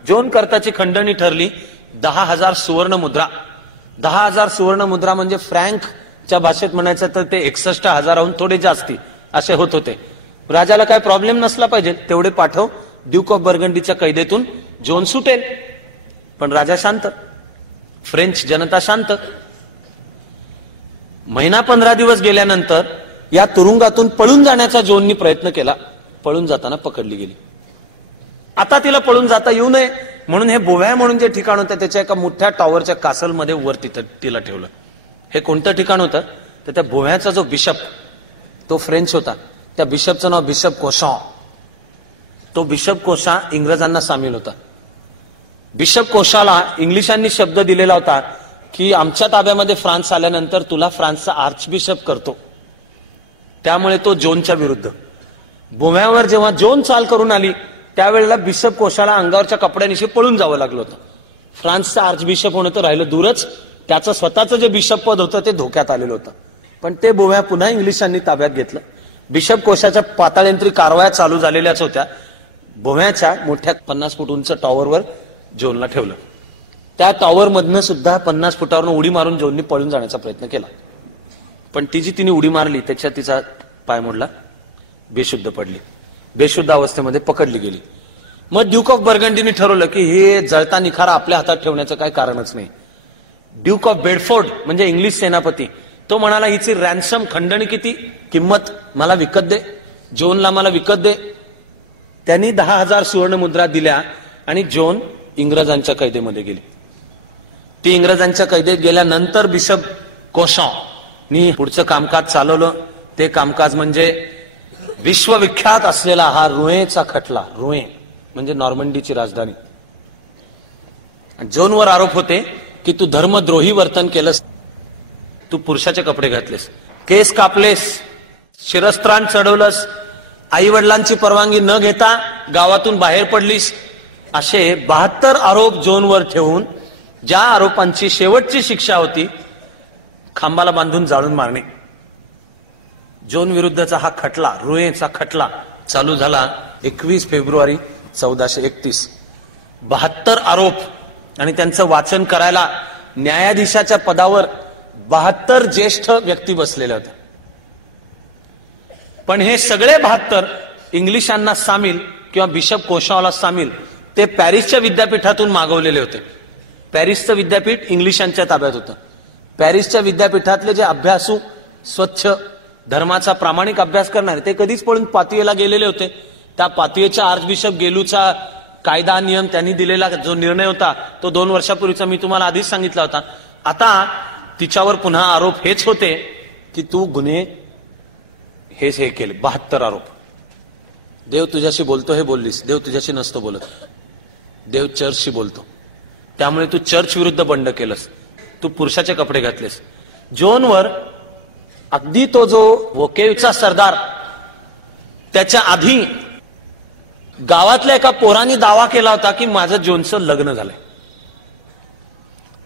जोन करताची खंडणी ठरली 10,000 सुवर्ण मुद्रा. 10,000 सुवर्ण मुद्रा म्हणजे फ्रँकच्या भाषेत म्हणायचं तर ते 61,000हून थोडे जास्ती असे होत होते. राजाला काय प्रॉब्लेम नसला पाहिजे, तेवढे पाठव, ड्यूक ऑफ बर्गंडीच्या कैदेतून जोन सुटेल. पण राजा शांत, फ्रेंच जनता शांत. महिना 15 दिवस गेल्यानंतर या तुरुंगातून पळून जाण्याचा जोननी प्रयत्न केला. पळून जाताना पकडली गेली. आता तिला पळून जाता येऊ नये म्हणून हे बोव्या म्हणून जे ठिकाण होतं त्याच्या एका मोठ्या टॉवरच्या कासलमध्ये वर तिला ठेवलं. हे कोणतं ठिकाण होतं तर त्या बोव्याचा जो बिशप, तो फ्रेंच होता. त्या बिशपचं नाव बिशप कोशॉ. तो बिशप कोशा इंग्रजांना सामील होता. बिशप कोशाला इंग्लिशांनी शब्द दिलेला होता की आमच्या ताब्यामध्ये फ्रान्स आल्यानंतर तुला फ्रान्सचा आर्चबिशप करतो. त्यामुळे तो जोनच्या विरुद्ध. बोव्यावर जेव्हा जोन चाल करून आली त्यावेळेला बिशप कोशाला अंगावरच्या कपड्यानिशी पळून जावं लागलं होतं. फ्रान्सचा आर्चबिशप होणं तर राहिलं दूरच, त्याचं स्वतःचं जे बिशप पद होतं ते धोक्यात आलेलं होतं. पण ते बोव्या पुन्हा इंग्लिशांनी ताब्यात घेतलं. बिशप कोशाच्या पाताळयंत्री कारवाया चालू झालेल्याच होत्या. बोव्याच्या मोठ्या 50 फूट उंच टॉवरवर जोनला ठेवलं. त्या टॉवर मधनं सुद्धा 50 फुटावरून उडी मारून जोननी पळून जाण्याचा प्रयत्न केला. पण ती जी तिने उडी मारली त्याच्यात तिचा पाय मोडला, बेशुद्ध पडली. बेशुद्ध अवस्थेमध्ये पकडली गेली. मग ड्यूक ऑफ बर्गंडीने ठरवलं की हे जळता निखारा आपल्या हातात ठेवण्याचं काही कारणच नाही. ड्यूक ऑफ बेडफोर्ड म्हणजे इंग्लिश सेनापती, तो म्हणाला हिची रॅन्सम खंडणी किती, किंमत मला विकत दे, जोनला मला विकत दे. त्यांनी 10,000 सुवर्ण मुद्रा दिल्या आणि जोन इंग्रजांच्या कैदेमध्ये गेली. ती इंग्रजांच्या कैदेत गेल्यानंतर बिशप कोशॉनी पुढचं कामकाज चालवलं. ते कामकाज म्हणजे विश्वविख्यात असलेला हा रुएचा खटला. रुए म्हणजे नॉर्मंडीची राजधानी. जोनवर आरोप होते की तू धर्मद्रोही वर्तन केलंस, तू पुरुषाचे कपडे घातलेस, केस कापलेस, शिरस्त्राण चढवलंस, आई वडिलांची परवानगी न घेता गावातून बाहेर पडलीस, असे 72 आरोप जोनवर ठेवून ज्या आरोपांची शेवटची शिक्षा होती खांबाला बांधून जाळून मारणे. जोन विरुद्धचा हा खटला, रुएचा खटला चालू झाला 21 फेब्रुवारी 1431. 72 आरोप आणि त्यांचं वाचन करायला न्यायाधीशाच्या पदावर 72 ज्येष्ठ व्यक्ती बसलेल्या होत्या. पण हे सगळे 72 इंग्लिशांना सामील किंवा बिशप कोशाला सामील ते पॅरिसच्या विद्यापीठातून मागवलेले होते. पॅरिसचं विद्यापीठ इंग्लिशांच्या ताब्यात होतं. पॅरिसच्या विद्यापीठातले जे अभ्यासू, स्वच्छ धर्माचा प्रामाणिक अभ्यास करणारे, ते कधीच पळून पातुयेला गेलेले होते. त्या पातुयेच्या आर्चबिशप गेलूचा कायदा नियम, त्यांनी दिलेला जो निर्णय होता तो 2 वर्षापूर्वीचा मी तुम्हाला आधीच सांगितला होता. आता तिच्यावर पुन्हा आरोप हेच होते की तू गुन्हे हे केले. 72 आरोप. देव तुझ्याशी बोलतो हे बोललीस, देव तुझ्याशी नसतो बोलत, देव चर्चशी बोलतो. त्यामुळे तू चर्च विरुद्ध बंड केलंस, तू पुरुषाचे कपडे घातलेस. जॉनवर अगदी तो जो वोकेचा सरदार, त्याच्या आधी गावातल्या एका पोराने दावा केला होता की माझं जॉनचं लग्न झालंय.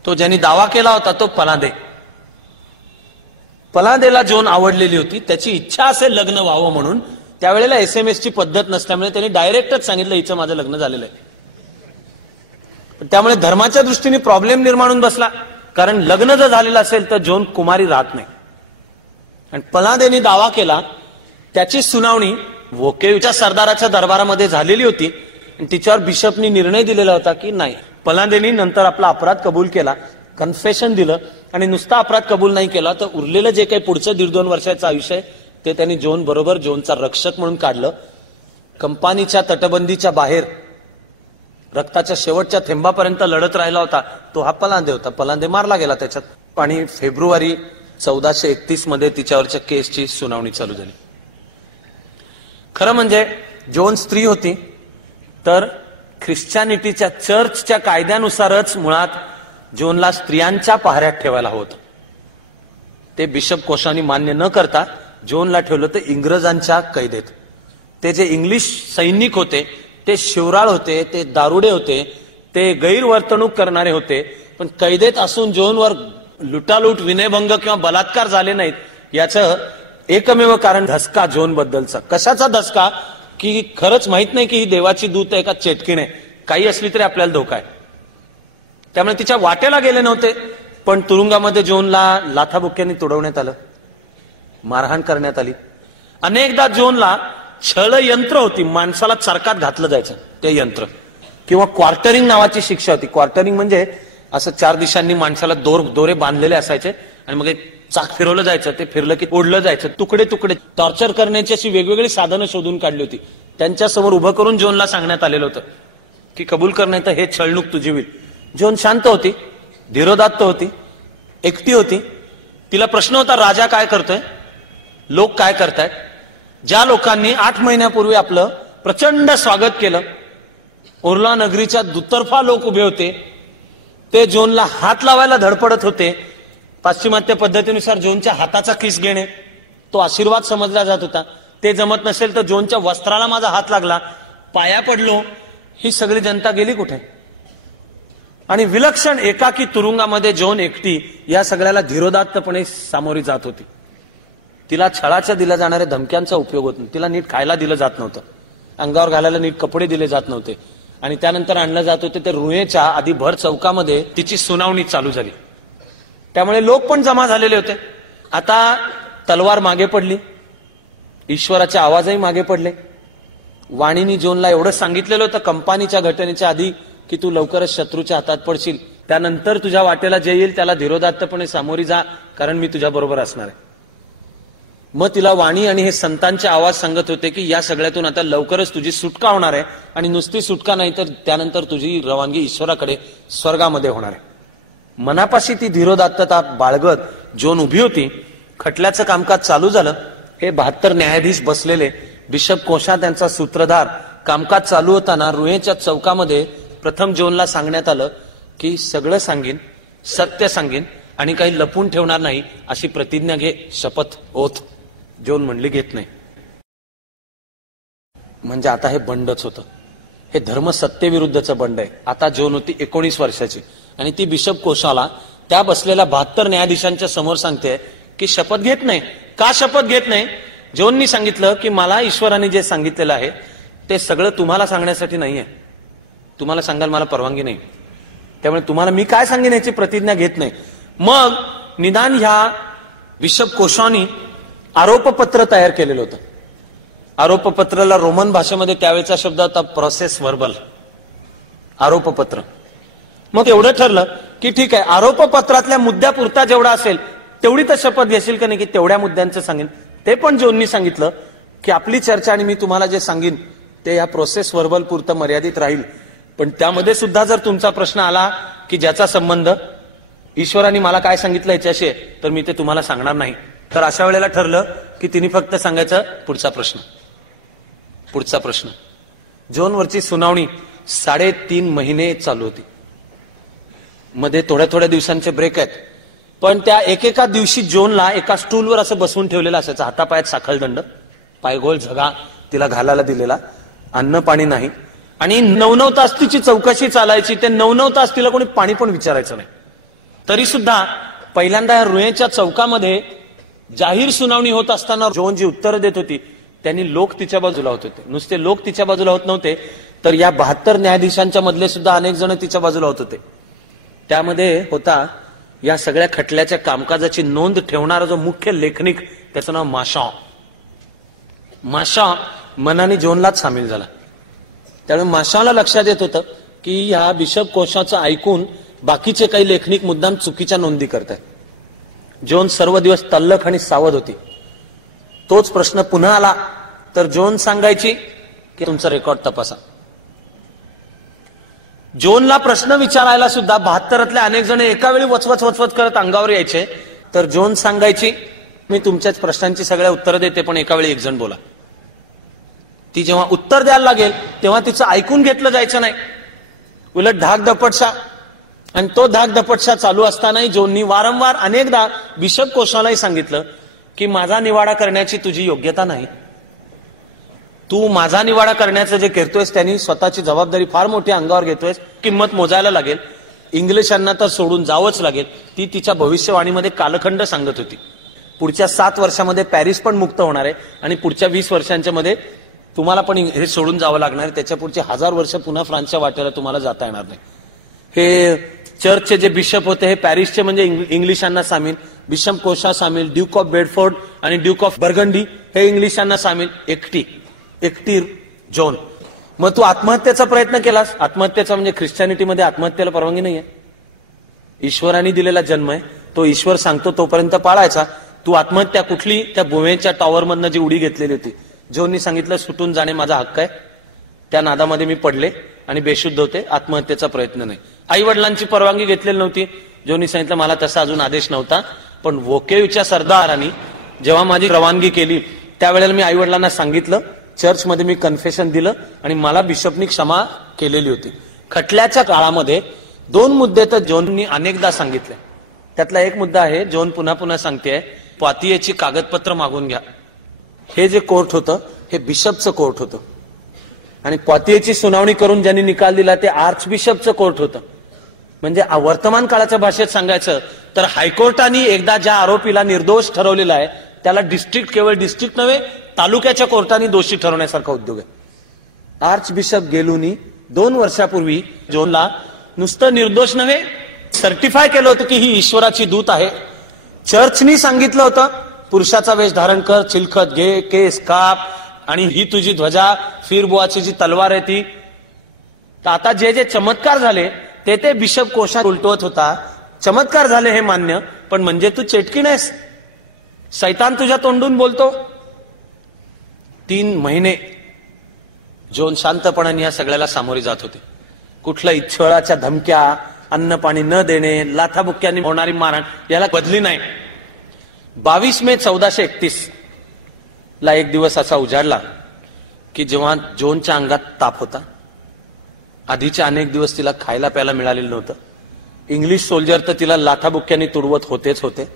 तो ज्यांनी दावा केला होता तो पलादे. पलादेला जॉन आवडलेली होती, त्याची इच्छा असेल लग्न व्हावं म्हणून. त्यावेळेला SMS ची पद्धत नसल्यामुळे त्यांनी डायरेक्टच सांगितलं हिचं माझं लग्न झालेलं आहे. त्यामुळे धर्माच्या दृष्टीने प्रॉब्लेम निर्माण होऊन बसला, कारण लग्न जर झालेलं असेल तर जॉन कुमारी राहत नाही. आणि पलादेने दावा केला, त्याची सुनावणी वोकेच्या सरदाराच्या दरबारामध्ये झालेली होती आणि तिच्यावर बिशपनी निर्णय दिलेला होता की नाही. पलादेनी नंतर आपला अपराध कबूल केला, कन्फेशन दिलं, आणि नुसता अपराध कबूल नाही केला तर उरलेलं जे काही पुढचं 1.5-2 वर्षाचं आयुष्य आहे ते त्यांनी जॉन बरोबर जॉनचा रक्षक म्हणून काढलं. कंपनीच्या तटबंदीच्या बाहेर रक्ताच्या शेवटच्या थेंबापर्यंत लढत राहिला होता तो हा पलादे होता. पलादे मारला गेला त्याच्यात. आणि फेब्रुवारी 1431 मध्ये तिच्यावरच्या केसची सुनावणी चालू झाली. खरं म्हणजे जॉन स्त्री होती, तर ख्रिश्चॅनिटीच्या चर्चच्या कायद्यानुसारच मुळात जॉनला स्त्रियांच्या पहाऱ्यात ठेवायला होतं. ते बिशप कोशानी मान्य न करता जॉनला ठेवलं तर इंग्रजांच्या कैदेत. ते जे इंग्लिश सैनिक होते ते शिवराळ होते, ते दारुडे होते, ते गैरवर्तणूक करणारे होते. पण कैदेत असून जॉनवर लुटालूट, विनयभंग किंवा बलात्कार झाले नाहीत याचं एकमेव कारण धसका जॉन बद्दलचा. कशाचा धसका? की खरंच माहित नाही की ही देवाची दूत आहे का चेटकीण आहे. काही असली तरी आपल्याला धोका आहे. त्यामुळे तिच्या वाटेला गेले नव्हते. पण तुरुंगामध्ये जॉनला लाथाबुक्क्यांनी तुडवण्यात आलं, मारहाण करण्यात आली. अनेकदा जॉनला छळ यंत्र होती, माणसाला चरकात घातलं जायचं ते यंत्र, किंवा क्वार्टरिंग नावाची शिक्षा होती. क्वार्टरिंग म्हणजे असं 4 दिशांनी माणसाला दोरे बांधलेले असायचे आणि मग एक चाक फिरवलं जायचं, ते फिरलं की ओढलं जायचं. तुकडे तुकडे टॉर्चर करण्याची अशी वेगवेगळी साधनं शोधून काढली होती. त्यांच्यासमोर उभं करून जॉनला सांगण्यात आलेलं होतं की कबूल करण्यात तर हे छळणूक तुझी होईल. जॉन शांत होती, धीरोदात्त होती, एकटी होती. तिला प्रश्न होता, राजा काय करतोय, लोक काय करतायत. ज्या लोकांनी 8 महिन्यापूर्वी आपलं प्रचंड स्वागत केलं, ओर्ला नगरीच्या दुतर्फा लोक उभे होते, ते जॉनला हात लावायला धडपडत होते. पाश्चिमात्य पद्धतीनुसार जॉनच्या हाताचा किस घेणे तो आशीर्वाद समजला जात होता. ते जमत नसेल तर जॉनच्या वस्त्राला माझा हात लागला, पाया पडलो. ही सगळी जनता गेली कुठे? आणि विलक्षण एकाकी तुरुंगामध्ये जॉन एकटी या सगळ्याला धीरोदात्तपणे सामोरी जात होती. तिला छळाच्या दिल्या जाणाऱ्या धमक्यांचा उपयोग होत नाही. तिला नीट खायला दिलं जात नव्हतं, अंगावर घालायला नीट कपडे दिले जात नव्हते. आणि त्यानंतर आणलं जात होते ते रुळेच्या आधी भर चौकामध्ये तिची सुनावणी चालू झाली. त्यामुळे लोक पण जमा झालेले होते. आता तलवार मागे पडली, ईश्वराचे आवाजही मागे पडले. वाणीनी जॉनला एवढं सांगितलेलं होतं कंपनीच्या घटनेच्या आधी की तू लवकरच शत्रूच्या हातात पडशील, त्यानंतर तुझ्या वाटेला जे येईल त्याला धीरोदात्तपणे सामोरी जा, कारण मी तुझ्या बरोबर असणार आहे. मग तिला वाणी आणि हे संतांचे आवाज सांगत होते की या सगळ्यातून आता लवकरच तुझी सुटका होणार आहे, आणि नुसती सुटका नाही तर त्यानंतर तुझी रवानगी ईश्वराकडे स्वर्गामध्ये होणार आहे. मनापाशी ती धीरोदात्तता बाळगत जॉन उभी होती. खटल्याचं कामकाज चालू झालं. हे 72 न्यायाधीश बसलेले, बिशप कोशा त्यांचा सूत्रधार. कामकाज चालू होताना रुळेच्या चौकामध्ये प्रथम जॉनला सांगण्यात आलं की सगळं सांगीन, सत्य सांगीन आणि काही लपून ठेवणार नाही, अशी प्रतिज्ञा घे, शपथ, ओथ. जॉन म्हणली घेत नाही. म्हणजे आता हे बंडच होतं. हे धर्म सत्तेविरुद्धचं बंड आहे. आता जॉन होती 19 वर्षाची आणि ती बिशप कोशाला त्या बसलेल्या 72 न्यायाधीशांच्या समोर सांगते की शपथ घेत नाही. का शपथ घेत नाही? जॉननी सांगितलं की मला ईश्वराने जे सांगितलेलं आहे ते सगळं तुम्हाला सांगण्यासाठी नाहीये. तुम्हाला सांगायला मला परवानगी नाही. त्यामुळे तुम्हाला मी काय सांगेन याची प्रतिज्ञा घेत नाही. मग निदान ह्या बिशप कोशानी आरोपपत्र तयार केलेलं होतं. आरोपपत्राला रोमन भाषेमध्ये त्यावेळेचा शब्द होता प्रोसेस व्हर्बल. आरोपपत्र. मग एवढं ठरलं की ठीक आहे, आरोपपत्रातल्या मुद्द्यापुरता जेवढा असेल तेवढी तर शपथ घेशील का नाही की तेवढ्या मुद्द्यांचं सांगेन. ते पण जोननी सांगितलं की आपली चर्चा आणि मी तुम्हाला जे सांगेन ते या प्रोसेस व्हर्बल पुरतं मर्यादित राहील, पण त्यामध्ये सुद्धा जर तुमचा प्रश्न आला की ज्याचा संबंध ईश्वराने मला काय सांगितलं याच्याशी आहे, तर मी ते तुम्हाला सांगणार नाही. तर अशा वेळेला ठरलं की तिने फक्त सांगायचं पुढचा प्रश्न. पुढचा प्रश्न. जोनवरची सुनावणी 3.5 महिने चालू होती. मध्ये थोड्या थोड्या दिवसांचे ब्रेक आहेत, पण त्या एकेका दिवशी जोनला एका स्टूलवर असं बसवून ठेवलेलं असायचं. हातापायात साखळदंड, पायगोल झगा तिला घालायला दिलेला, अन्न पाणी नाही, आणि 9-9 तास तिची चौकशी चालायची. ते 9-9 तास तिला कोणी पाणी पण विचारायचं नाही. तरी सुद्धा पहिल्यांदा रुळेच्या चौकामध्ये जाहीर सुनावणी होत असताना जोन जी उत्तरं देत होती त्यांनी लोक तिच्या बाजूला होत होते. नुसते लोक तिच्या बाजूला होत नव्हते, तर या 72 न्यायाधीशांच्या मधले सुद्धा अनेक जण तिच्या बाजूला होत होते. त्यामध्ये होता या सगळ्या खटल्याच्या कामकाजाची नोंद ठेवणारा जो मुख्य लेखनिक, त्याचं नाव माशॉ. माशॉ मनाने जोनलाच सामील झाला. त्यामुळे माशाला लक्षात येत होतं की ह्या बिशप कोशाचं ऐकून बाकीचे काही लेखनिक मुद्दाम चुकीच्या नोंदी करतात. जोन सर्व दिवस तल्लख आणि सावध होती. तोच प्रश्न पुन्हा आला तर जोन सांगायची की तुमचा रेकॉर्ड तपासा. जोनला प्रश्न विचारायला सुद्धा 72तल्या अनेक जण एका वेळी वचवच वचवच करत अंगावर यायचे, तर जोन सांगायची मी तुमच्याच प्रश्नांची सगळ्या उत्तरं देते, पण एका वेळी एक जण बोला. ती जेव्हा उत्तर द्यायला लागेल तेव्हा तिचं ऐकून घेतलं जायचं नाही, उलट धाकधपटशा. आणि तो धाकधपटशा चालू असतानाही जोननी वारंवार अनेकदा बिशप कोशालाही सांगितलं की माझा निवाडा करण्याची तुझी योग्यता नाही. तू माझा निवाडा करण्याचं जे करतोयस त्यांनी स्वतःची जबाबदारी फार मोठी अंगावर घेतोयस, किंमत मोजायला लागेल, इंग्लिशांना तर सोडून जावंच लागेल. ती तिच्या भविष्यवाणीमध्ये कालखंड सांगत होती. पुढच्या 7 वर्षामध्ये पॅरिस पण मुक्त होणार आहे आणि पुढच्या 20 वर्षांच्या मध्ये तुम्हाला पण हे सोडून जावं लागणार आहे. त्याच्या पुढचे 1000 वर्ष पुन्हा फ्रान्सच्या वाटेला तुम्हाला जाता येणार नाही. हे चर्चचे जे बिशप होते हे पॅरिसचे म्हणजे इंग्लिशांना सामील, बिशप कोशा सामील, ड्यूक ऑफ बेडफोर्ड आणि ड्यूक ऑफ बर्गंडी हे इंग्लिशांना सामील, एकटी जोन. मग तू आत्महत्येचा प्रयत्न केलास. आत्महत्येचा म्हणजे ख्रिश्चॅनिटीमध्ये आत्महत्येला परवानगी नाहीये. ईश्वराने दिलेला जन्म आहे, तो ईश्वर सांगतो तोपर्यंत पाळायचा. तू आत्महत्या कुठली, त्या बोवेच्या टॉवरमधनं जी उडी घेतलेली होती, जोननी सांगितलं सुटून जाणे माझा हक्क आहे. त्या नादामध्ये मी पडले आणि बेशुद्ध होते, आत्महत्येचा प्रयत्न नाही. आई वडिलांची परवानगी घेतलेली नव्हती. जोननी सांगितलं मला तसा अजून आदेश नव्हता, पण वोकेवच्या सरदारांनी जेव्हा माझी रवानगी केली त्यावेळेला मी आई वडिलांना सांगितलं, चर्चमध्ये मी कन्फेशन दिलं आणि मला बिशपनी क्षमा केलेली होती. खटल्याच्या काळामध्ये 2 मुद्दे तर जोननी अनेकदा सांगितले. त्यातला एक मुद्दा आहे, जोन पुन्हा पुन्हा सांगते, पातियेची कागदपत्र मागून घ्या. हे जे कोर्ट होतं हे बिशपचं कोर्ट होतं आणि पातियेची सुनावणी करून ज्यांनी निकाल दिला ते आर्च बिशपचं कोर्ट होतं. म्हणजे वर्तमान काळाच्या भाषेत सांगायचं तर हायकोर्टाने एकदा ज्या आरोपीला निर्दोष ठरवलेला आहे त्याला डिस्ट्रिक्ट, केवळ डिस्ट्रिक्ट नव्हे तालुक्याच्या कोर्टाने दोषी ठरवण्यासारखा उद्योग आहे. आर्च बिशप गेलूनी 2 वर्षापूर्वी जोनला नुसतं निर्दोष नव्हे सर्टिफाय केलं होतं की ही ईश्वराची दूत आहे. चर्चनी सांगितलं होतं पुरुषाचा वेश धारण कर, चिलखत घे, केस काप आणि ही तुझी ध्वजा, फिरबुआची जी तलवार आहे ती. तर आता जे जे चमत्कार झाले ते बिशप कोशा उलटवत होता. चमत्कार झाले हे मान्य, पण म्हणजे तू चेटकी नाहीस, सैतान तुझ्या तोंडून बोलतो. 3 महिने जोन शांतपणाने या सगळ्याला सामोरे जात होते. कुठल्याही छळाच्या धमक्या, अन्न पाणी न देणे, लाथाबुक्क्यांनी होणारी मारहाण याला बदली नाही. 22 मे 1431 ला एक दिवस असा उजाडला की जेव्हा जोनच्या अंगात ताप होता. आधीच्या अनेक दिवस तिला खायला प्यायला मिळालेलं नव्हतं. इंग्लिश सोल्जर तर तिला लाथाबुक्क्यांनी तुडवत होतेच होते.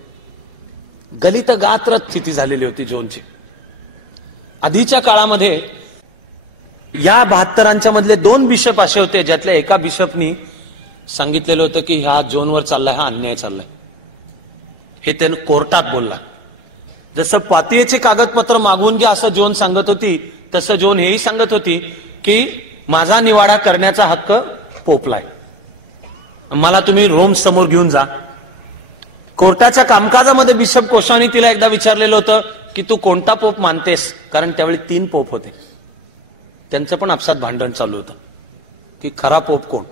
गलित गात्र स्थिती झालेली होती जोनची. आधीच्या काळामध्ये या 72 मधले 2 बिशप असे होते ज्यातल्या एका बिशपनी सांगितलेलं होतं की ह्या जोनवर चाललाय, हा अन्याय चाललाय. हे त्यानं कोर्टात बोलला. जसं पातियेचे कागदपत्र मागवून घ्या असं जोन सांगत होती, तसं जोन हेही सांगत होती की माझा निवाडा करण्याचा हक्क पोपलाय, मला तुम्ही रोम समोर घेऊन जा. कोर्टाच्या कामकाजामध्ये बिशप कोशानी तिला एकदा विचारलेलं होतं की तू कोणता पोप मानतेस, कारण त्यावेळी 3 पोप होते. त्यांचं पण आपसात भांडण चालू होतं. की खरा पोप कोण.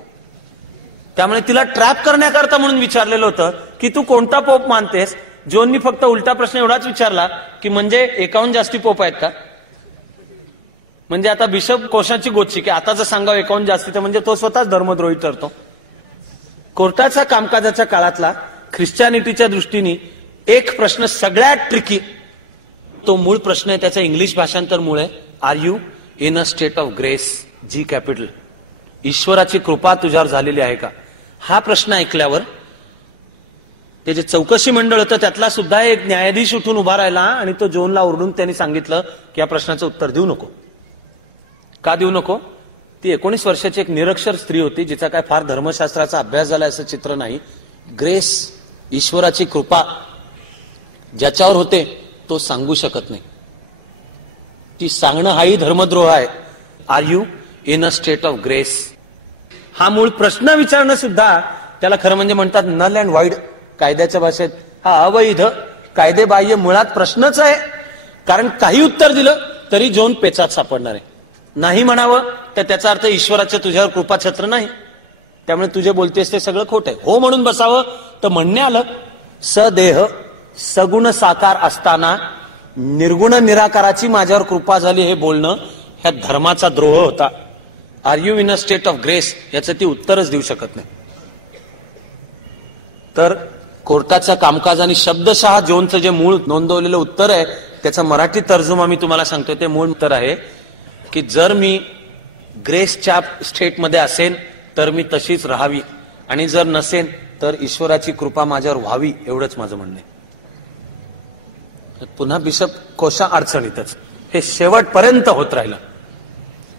त्यामुळे तिला ट्रॅप करण्याकरता म्हणून विचारलेलं होतं की तू कोणता पोप मानतेस. जोननी फक्त उलटा प्रश्न एवढाच विचारला की म्हणजे 51 जास्ती पोप आहेत का. म्हणजे आता बिशप कोशाची गोची की आता जर सांगावं 51 जास्ती तर म्हणजे तो स्वतःच धर्मद्रोही ठरतो. कोर्टाच्या कामकाजाच्या काळातला ख्रिश्चॅनिटीच्या दृष्टीने एक प्रश्न सगळ्यात ट्रिकी, तो मूळ प्रश्न आहे, त्याचं इंग्लिश भाषांतर मूळ आहे, are you in a state of grace, G capital. ईश्वराची कृपा तुझ्यावर झालेली आहे का. हा प्रश्न ऐकल्यावर ते जे चौकशी मंडळ होतं त्यातला सुद्धा एक न्यायाधीश उठून उभा राहिला आणि तो जोनला ओरडून त्यांनी सांगितलं की या प्रश्नाचं उत्तर देऊ नको. का देऊ नको. ती 19 वर्षाची एक निरक्षर स्त्री होती जिचा काय फार धर्मशास्त्राचा अभ्यास झाला असं चित्र नाही. ग्रेस, ईश्वराची कृपा ज्याच्यावर होते तो सांगू शकत नाही. ती सांगणं हाही धर्मद्रोह आहे. Are you in a state of grace हा मूळ प्रश्न विचारणं सुद्धा त्याला खरं म्हणजे म्हणतात नल अँड वाईड. कायद्याच्या भाषेत हा अवैध, कायदेबाह्य मुळात प्रश्नच आहे. कारण काही उत्तर दिलं तरी जोन पेचात सापडणार आहे. नाही म्हणावं तर त्याचा अर्थ ईश्वराचं तुझ्यावर कृपाछत्र नाही, त्यामुळे तुझे बोलतेस ते सगळं खोट आहे. हो म्हणून बसावं तर म्हणणे आलं सदेह सगुण साकार असताना निर्गुण निराकाराची माझ्यावर कृपा झाली हे बोलणं ह्या धर्माचा द्रोह होता. Are you in a state of grace याचं ती उत्तरच देऊ शकत नाही. तर कोर्टाच्या कामकाजाने शब्दशः जोनचं जे मूळ नोंदवलेलं उत्तर आहे त्याचा मराठी तर्जुमा मी तुम्हाला सांगतो. ते मूळ उत्तर आहे की जर मी ग्रेसच्या स्टेटमध्ये असेन तर मी तशीच राहावी आणि जर नसेन तर ईश्वराची कृपा माझ्यावर व्हावी, एवढंच माझं म्हणणं आहे. पुन्हा बिशप कोशा अडचणीतच. हे शेवटपर्यंत होत राहिलं.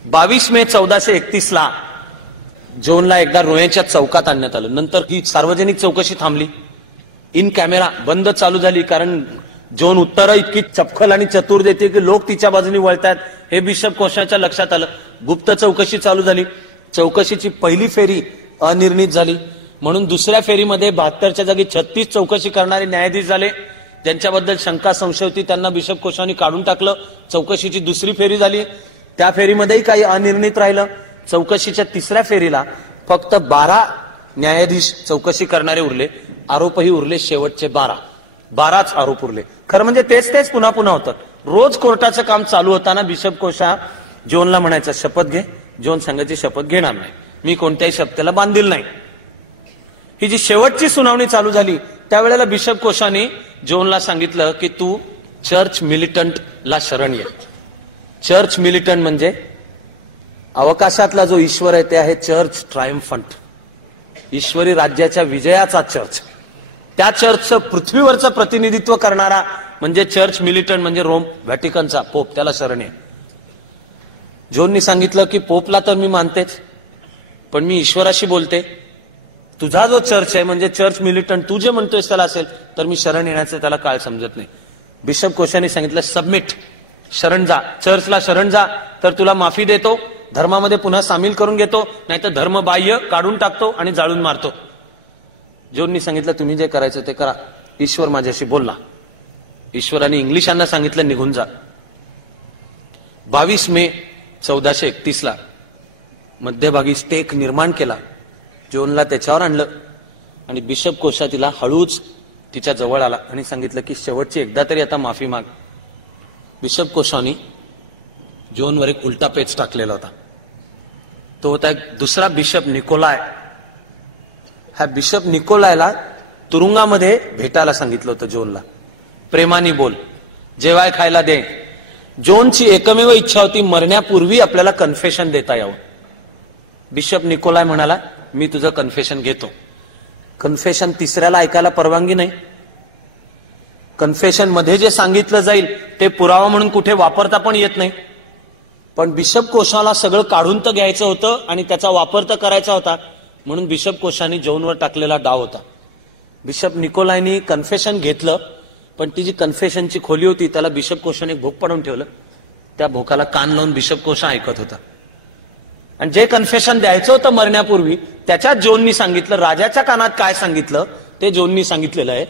22 मे 1431 जोनला एकदा रोयेच्या चौकात आणण्यात आलं. नंतर ही सार्वजनिक चौकशी थांबली, इन कॅमेरा बंद चालू झाली. कारण जोन उत्तरं इतकी चपखल आणि चतुर देते की लोक तिच्या बाजूने वळतात हे बिशप कोशाच्या लक्षात आलं. गुप्त चौकशी चालू झाली. चौकशीची पहिली फेरी अनिर्णित झाली म्हणून दुसऱ्या फेरीमध्ये 72च्या जागी 36 चौकशी करणारे न्यायाधीश झाले. ज्यांच्याबद्दल शंका संशय होती त्यांना बिशप कोशाने काढून टाकलं. चौकशीची दुसरी फेरी झाली, त्या फेरीमध्येही काही अनिर्णित राहिलं. चौकशीच्या तिसऱ्या फेरीला फक्त 12 न्यायाधीश चौकशी करणारे उरले, आरोपही उरले शेवटचे 12च आरोप उरले. खरं म्हणजे तेच पुन्हा पुन्हा होतं. रोज कोर्टाचं काम चालू होताना बिशप कोशा जोनला म्हणायचा शपथ घे. जोन सांगायची शपथ घेणार नाही, मी कोणत्याही शपथेला बांधील नाही. ही जी शेवटची सुनावणी चालू झाली त्यावेळेला बिशप कोशाने जोनला सांगितलं की तू चर्च मिलिटंटला शरण ये. चर्च मिलिटंट म्हणजे अवकाशातला जो ईश्वर आहे ते आहे चर्च ट्रायम्फंट, ईश्वरी राज्याच्या विजयाचा चर्च. त्या चर्चचं पृथ्वीवरचं प्रतिनिधित्व करणारा म्हणजे चर्च मिलिटंट म्हणजे रोम व्हॅटिकनचा पोप, त्याला शरण आहे. जोननी सांगितलं की पोपला तर मी मानतेच पण मी ईश्वराशी बोलते. तुझा जो चर्च आहे म्हणजे चर्च मिलिटंट तू जे म्हणतोयस त्याला असेल तर मी शरण येण्याचं त्याला काळ समजत नाही. बिशप कोशाने सांगितलं सबमिट, शरण जा, चर्चला शरण जा तर तुला माफी देतो, धर्मामध्ये पुन्हा सामील करून घेतो, नाहीतर धर्मबाह्य काढून टाकतो आणि जाळून मारतो. जोननी सांगितलं तुम्ही जे करायचं ते करा, ईश्वर माझ्याशी बोलला. ईश्वराने इंग्लिशांना सांगितलं निघून जा. 22 मे 1431 मध्यभागी स्टेक निर्माण केला. जोनला त्याच्यावर आणलं आणि बिशप कोशा तिला हळूच तिच्या जवळ आला आणि सांगितलं की शेवटची एकदा तरी आता माफी माग. बिशप कोशाने जोनवर एक उलटा पेच टाकलेला होता. तो होता एक दुसरा बिशप निकोलाय. ह्या बिशप निकोलायला तुरुंगामध्ये भेटायला सांगितलं होतं जोनला. प्रेमाने बोल, जेवाय खायला दे. जोनची एकमेव इच्छा होती मरण्यापूर्वी आपल्याला कन्फेशन देता यावं. बिशप निकोलाय म्हणाला मी तुझं कन्फेशन घेतो. कन्फेशन तिसऱ्याला ऐकायला परवानगी नाही. कन्फेशन मध्ये जे सांगितलं जाईल ते पुरावा म्हणून कुठे वापरता पण येत नाही. पण बिशप कोशाला सगळं काढून तर घ्यायचं होतं आणि त्याचा वापर तर करायचा होता म्हणून बिशप कोशाने जोनवर टाकलेला डाव होता. बिशप निकोलायनी कन्फेशन घेतलं पण ती जी कन्फेशनची खोली होती त्याला बिशप कोशाने भोक पाडून ठेवलं. त्या भोकाला कान लावून बिशप कोशा ऐकत होता. आणि जे कन्फेशन द्यायचं होतं मरण्यापूर्वी त्याच्यात जोननी सांगितलं, राजाच्या कानात काय सांगितलं ते जोननी सांगितलेलं आहे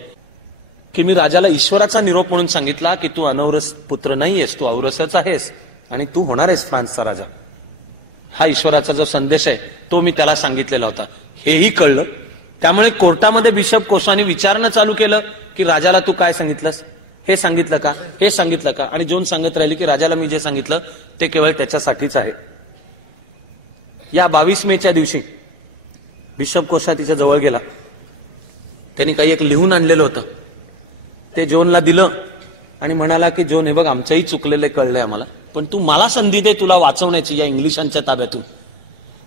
की मी राजाला ईश्वराचा निरोप म्हणून सांगितला की तू अनौरस पुत्र नाहीयेस, तू औरसच आहेस आणि तू होणार आहेस फ्रान्सचा राजा. हा ईश्वराचा जो संदेश आहे तो मी त्याला सांगितलेला होता, हेही कळलं. त्यामुळे कोर्टामध्ये बिशप कोशानी विचारणं चालू केलं की राजाला तू काय सांगितलंस, हे सांगितलं का, हे सांगितलं का. आणि जोन सांगत राहिली की राजाला मी जे सांगितलं ते केवळ त्याच्यासाठीच आहे. या 22 मेच्या दिवशी बिशप कोशा तिच्या जवळ गेला. त्यांनी काही एक लिहून आणलेलं होतं, ते जोनला दिलं आणि म्हणाला की जोन, हे बघ आमचंही चुकलेलं कळलंय आम्हाला, पण तू मला संधी दे तुला वाचवण्याची या इंग्लिशांच्या ताब्यातून.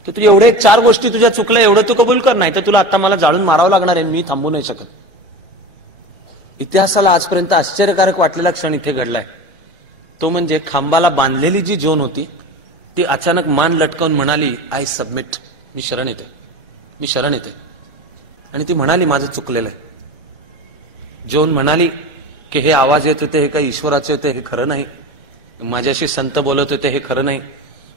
की तू एवढे 4 गोष्टी तुझ्या चुकल्या एवढं तू कबूल कर, नाही तर तुला आता मला जाळून मारावं लागणार आहे, मी थांबू नाही शकत. इतिहासाला आजपर्यंत आश्चर्यकारक वाटलेला क्षण इथे घडलाय. तो म्हणजे खांबाला बांधलेली जी जोन होती ती अचानक मान लटकावून म्हणाली, आय सबमिट, मी शरण येते, मी शरण येते. आणि ती म्हणाली माझं चुकलेलं आहे. जोन म्हणाली की हे आवाज येत होते हे काही ईश्वराचे होते, हे खरं नाही, माझ्याशी संत बोलत होते हे खरं नाही.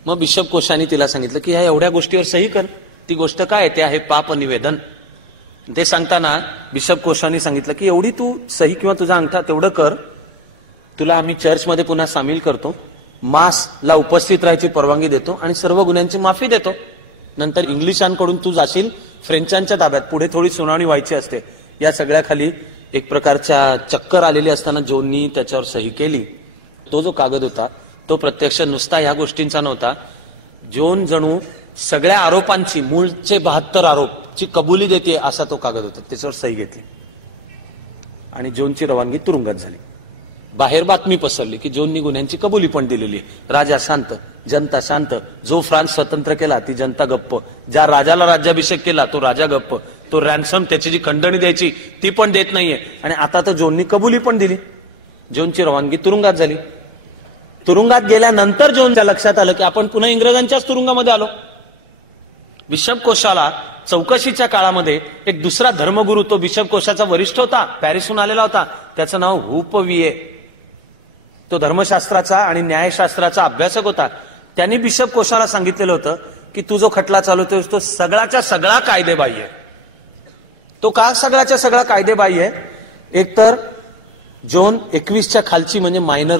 मग बिशप कोशानी तिला सांगितलं की ह्या एवढ्या गोष्टीवर सही कर. ती गोष्ट काय, ते आहे पाप निवेदन. ते सांगताना बिशप कोशानी सांगितलं की एवढी तू सही किंवा तुझा अंगठा तेवढं कर, तुला आम्ही चर्चमध्ये पुन्हा सामील करतो, मासला उपस्थित राहायची परवानगी देतो आणि सर्व गुन्ह्यांची माफी देतो. नंतर इंग्लिशांकडून तू जाशील फ्रेंचांच्या ताब्यात, पुढे थोडी सुनावणी व्हायची असते. या सगळ्या खाली एक प्रकारच्या चक्कर आलेली असताना जोननी त्याच्यावर सही केली. तो जो कागद होता तो प्रत्यक्ष नुसता ह्या गोष्टींचा नव्हता. जोन जणू सगळ्या आरोपांची, मूळचे 72 आरोपची कबुली देते असा तो कागद होता. त्याच्यावर सही घेतली आणि जोनची रवानगी तुरुंगात झाली. बाहेर बातमी पसरली की जोननी गुन्ह्यांची कबुली पण दिलेली आहे. राजा शांत, जनता शांत. जो फ्रान्स स्वतंत्र केला ती जनता गप्प, ज्या राजाला राज्याभिषेक केला तो राजा गप्प, तो रॅन्सम त्याची जी खंडणी द्यायची ती पण देत नाहीये. आणि आता तर जोननी कबुली पण दिली. जोनची रवानगी तुरुंगात झाली. तुरुंगात गेल्यानंतर जोनच्या लक्षात आलं की आपण पुन्हा इंग्रजांच्याच तुरुंगामध्ये आलो. बिशप कोशाला चौकशीच्या काळामध्ये एक दुसरा धर्मगुरू, तो बिशप कोशाचा वरिष्ठ होता, पॅरिसहून आलेला होता, त्याचं नाव हुपविये. तो धर्मशास्त्राचा आणि न्यायशास्त्राचा अभ्यासक होता. त्यांनी बिशप कोशाला सांगितलेलं होतं की तू जो खटला चालवतोस तो सगळ्याच्या सगळा कायदेबाह्य आहे. तो का सगळ्याच्या सगळा कायदेबाह्य आहे? एकतर जोन 21च्या खालची म्हणजे मायनर,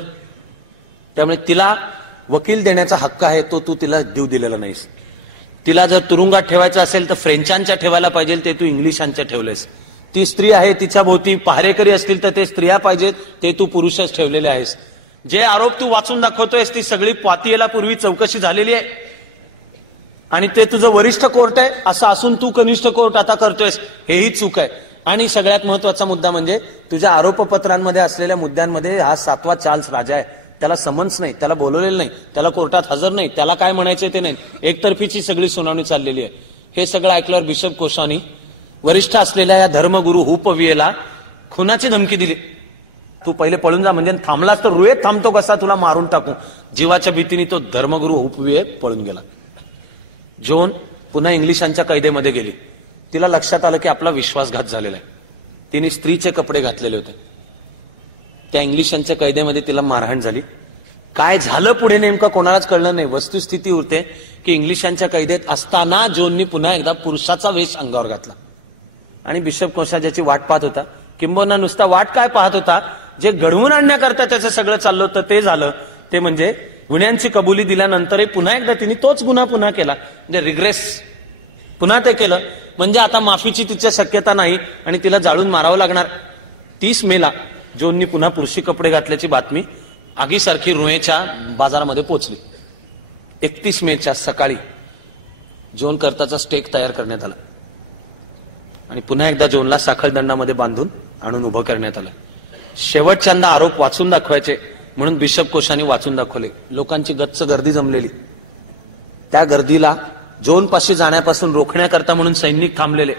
त्यामुळे तिला वकील देण्याचा हक्क आहे, तो तू तिला देऊ दिलेला नाहीस. तिला जर तुरुंगात ठेवायचं असेल तर फ्रेंचांच्या ठेवायला पाहिजे, ते तू इंग्लिशांच्या ठेवलेस. ती स्त्री आहे, तिच्या भोवती पहारेकरी असतील तर ते स्त्रिया पाहिजेत, ते तू पुरुषच ठेवलेले आहेस. जे आरोप तू वाचून दाखवतोयस ती सगळी पातियेला पूर्वी चौकशी झालेली आहे आणि ते तुझं वरिष्ठ कोर्ट आहे असं असून तू कनिष्ठ कोर्ट आता करतोयस, हेही चूक आहे. आणि सगळ्यात महत्वाचा मुद्दा म्हणजे तुझ्या आरोपपत्रांमध्ये असलेल्या मुद्द्यांमध्ये हा 7वा चार्ल्स राजा आहे. त्याला समन्स नाही, त्याला बोलवलेलं नाही, त्याला कोर्टात हजर नाही, त्याला काय म्हणायचं ते नाही, एकतर्फीची सगळी सुनावणी चाललेली आहे. हे सगळं ऐकल्यावर बिशप कोशानी वरिष्ठ असलेल्या या धर्मगुरू हुपवियेला खुनाची धमकी दिली. तू पहिले पळून जा, म्हणजे थांबलास तर रुयेत थांबतो कसा, तुला मारून टाकू. जीवाच्या भीतीने तो धर्मगुरू हुपविये पळून गेला. जोन पुन्हा इंग्लिशांच्या कैदेमध्ये गेली. तिला लक्षात आलं की आपला विश्वासघात झालेला आहे. तिने स्त्रीचे कपडे घातलेले होते. त्या इंग्लिशांच्या कैदेमध्ये तिला मारहाण झाली. काय झालं पुढे नेमकं कोणालाच कळलं नाही. वस्तुस्थिती उरते की इंग्लिशांच्या कैदेत असताना जोननी पुन्हा एकदा पुरुषाचा वेश अंगावर घातला आणि बिशप कोशा ज्याची वाट पाहत होता, किंबहुना नुसता वाट काय पाहत होता, जे घडवून आणण्याकरता त्याचं सगळं चाललं होतं ते झालं. ते म्हणजे गुन्ह्यांची कबुली दिल्यानंतरही पुन्हा एकदा तिने तोच गुन्हा पुन्हा केला, म्हणजे रिग्रेस पुन्हा ते केलं. म्हणजे आता माफीची तिच्या शक्यता नाही आणि तिला जाळून मारावं लागणार. 30 मेला जोननी पुन्हा पुरुषी कपडे घातल्याची बातमी आगीसारखी रुयेच्या बाजारामध्ये पोहोचली. 31 मेच्या सकाळी जोन करताचा स्टेक तयार करण्यात आला आणि पुन्हा एकदा जोनला साखळदंडामध्ये बांधून आणून उभं करण्यात आलं. शेवटच्यांदा आरोप वाचून दाखवायचे म्हणून बिशप कोशानी वाचून दाखवले. लोकांची गच्च गर्दी जमलेली. त्या गर्दीला जोनपाशी जाण्यापासून रोखण्याकरता म्हणून सैनिक थांबलेले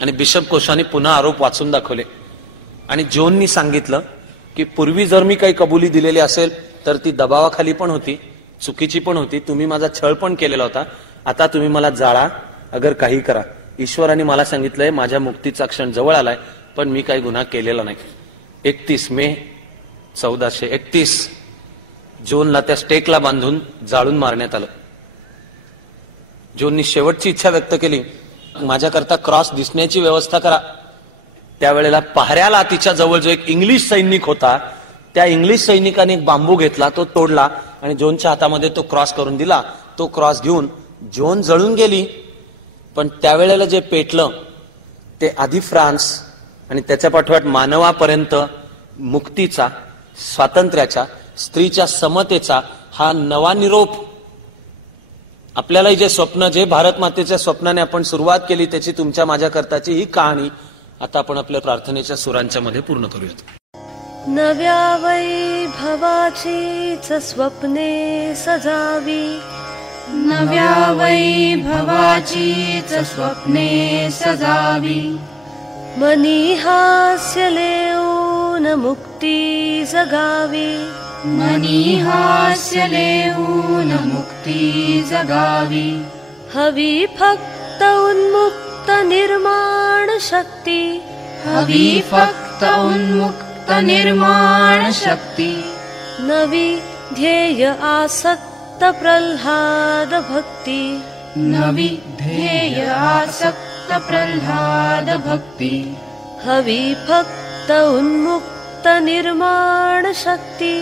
आणि बिशप कोशानी पुन्हा आरोप वाचून दाखवले. आणि जोननी सांगितलं की पूर्वी जर मी काही कबुली दिलेली असेल तर ती दबावाखाली पण होती, चुकीची पण होती, तुम्ही माझा छळ पण केलेला होता. आता तुम्ही मला जाळा, अगर काही करा. ईश्वराने मला सांगितलंय माझ्या मुक्तीचा क्षण जवळ आलाय, पण मी काही गुन्हा केलेला नाही. 31 मे 1431 जोनला त्या स्टेकला बांधून जाळून मारण्यात आलं. जोननी शेवटची इच्छा व्यक्त केली, माझ्याकरता क्रॉस दिसण्याची व्यवस्था करा. त्यावेळेला पहाऱ्याला तिच्या जवळ जो एक इंग्लिश सैनिक होता, त्या इंग्लिश सैनिकाने एक बांबू घेतला, तो तोडला आणि जोनच्या हातामध्ये तो क्रॉस करून दिला. तो क्रॉस घेऊन ज्योन जळून गेली, पण त्यावेळेला जे पेटलं ते आधी फ्रान्स आणि त्याच्या पाठोपाठ मानवापर्यंत मुक्तीचा, स्वातंत्र्याचा, स्त्रीच्या समतेचा हा नवा निरोप, आपल्याला जे स्वप्न, जे भारत मातेच्या स्वप्नाने आपण सुरुवात केली, त्याची तुमच्या माझ्या करताची ही कहाणी आता आपण आपल्या प्रार्थनेच्या सुरांच्या मध्ये पूर्ण करूयात. नव्या वैभवाचीच स्वप्ने सजावी, नव्या वैभवाचीच स्वप्ने सजावी. मनी हास्य लेऊन मुक्ती जगावी, मनी हास्य लेऊन मुक्ती जगावी. हवी फक्त उन्मुक्त निर्माण शक्ती, हवी फक्त उन्मुक्त निर्माण शक्ती. नवी ध्येय आसक्त प्रल्हाद भक्ती, नवी ध्येय आसक्त प्रल्हाद भक्ती. हवी फक्त उन्मुक्त निर्माण शक्ती,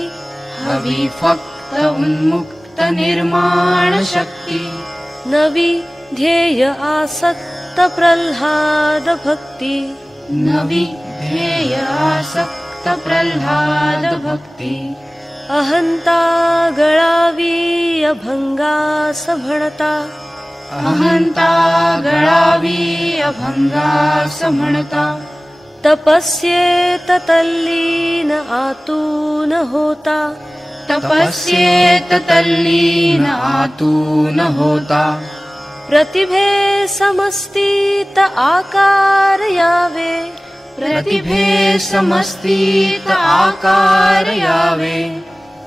हवी फक्त उन्मुक्त निर्माण शक्ती. नवी ध्येय आसक्त प्रल्हाद भक्ती, नवी ध्येय आसक्त प्रल्हाद भक्ती. अहंता गळावी अभंगास म्हणता, अहंता गळावी अभंगास म्हणता. तपस्येत तल्लीन आतून होता, तपस्येत तल्लीन आतून होता. प्रतिभे समस्तीत आकार यावे, प्रतिभे समस्तीत आकार यावे.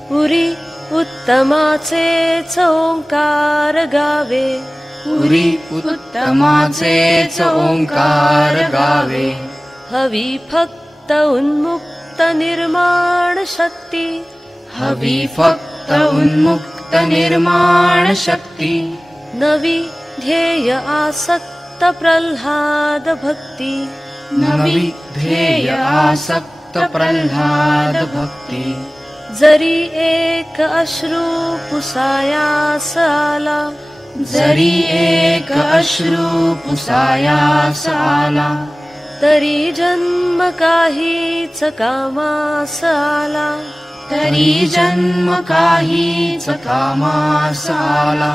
पुरी उत्तमाचेच ओंकार गावे, पुरी उत्तमाचेच ओंकार गावे. हवी फक्त उन्मुक्त निर्माण शक्ती, हवी फक्त उन्मुक्त निर्माण शक्ती. नवी ध्येय आसक्त प्रल्हाद भक्ती, नवी ध्येय आसक्त प्रल्हाद भक्ती. जरी एक अश्रू पुसायास आला, जरी एक अश्रू पुसायास आला. तरी जन्म काहीच कामास आला, तरी जन्म काहीच कामास आला.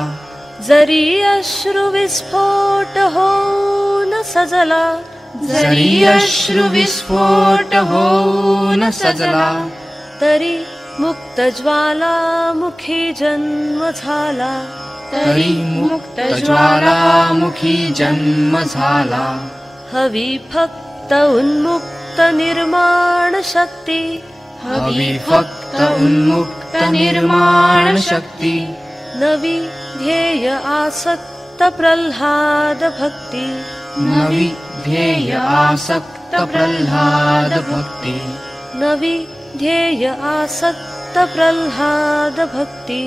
जरी अश्रु विस्फोट होऊन सजला, जरी अश्रु विस्फोट होऊन सजला. तरी मुक्त ज्वालामुखी जन्म झाला, तरी मुक्त ज्वालामुखी जन्म झाला. हवी फक्त उन्मुक्त निर्माण शक्ती, हवी फक्त उन्मुक्त निर्माण शक्ती. नवी ध्येय आसक्त प्रल्हाद भक्ती, नवी ध्येय आसक्त प्रल्हाद भक्ती. नवी ध्येय आसक्त प्रल्हाद भक्ती,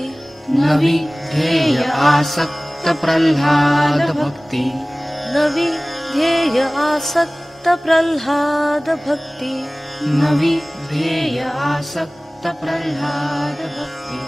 नवी ध्येय आसक्त प्रल्हाद भक्ती. नवी ध्येय आसक्त प्रल्हाद भक्ती. नवी ध्येय आसक्त प्रल्हाद भक्ती.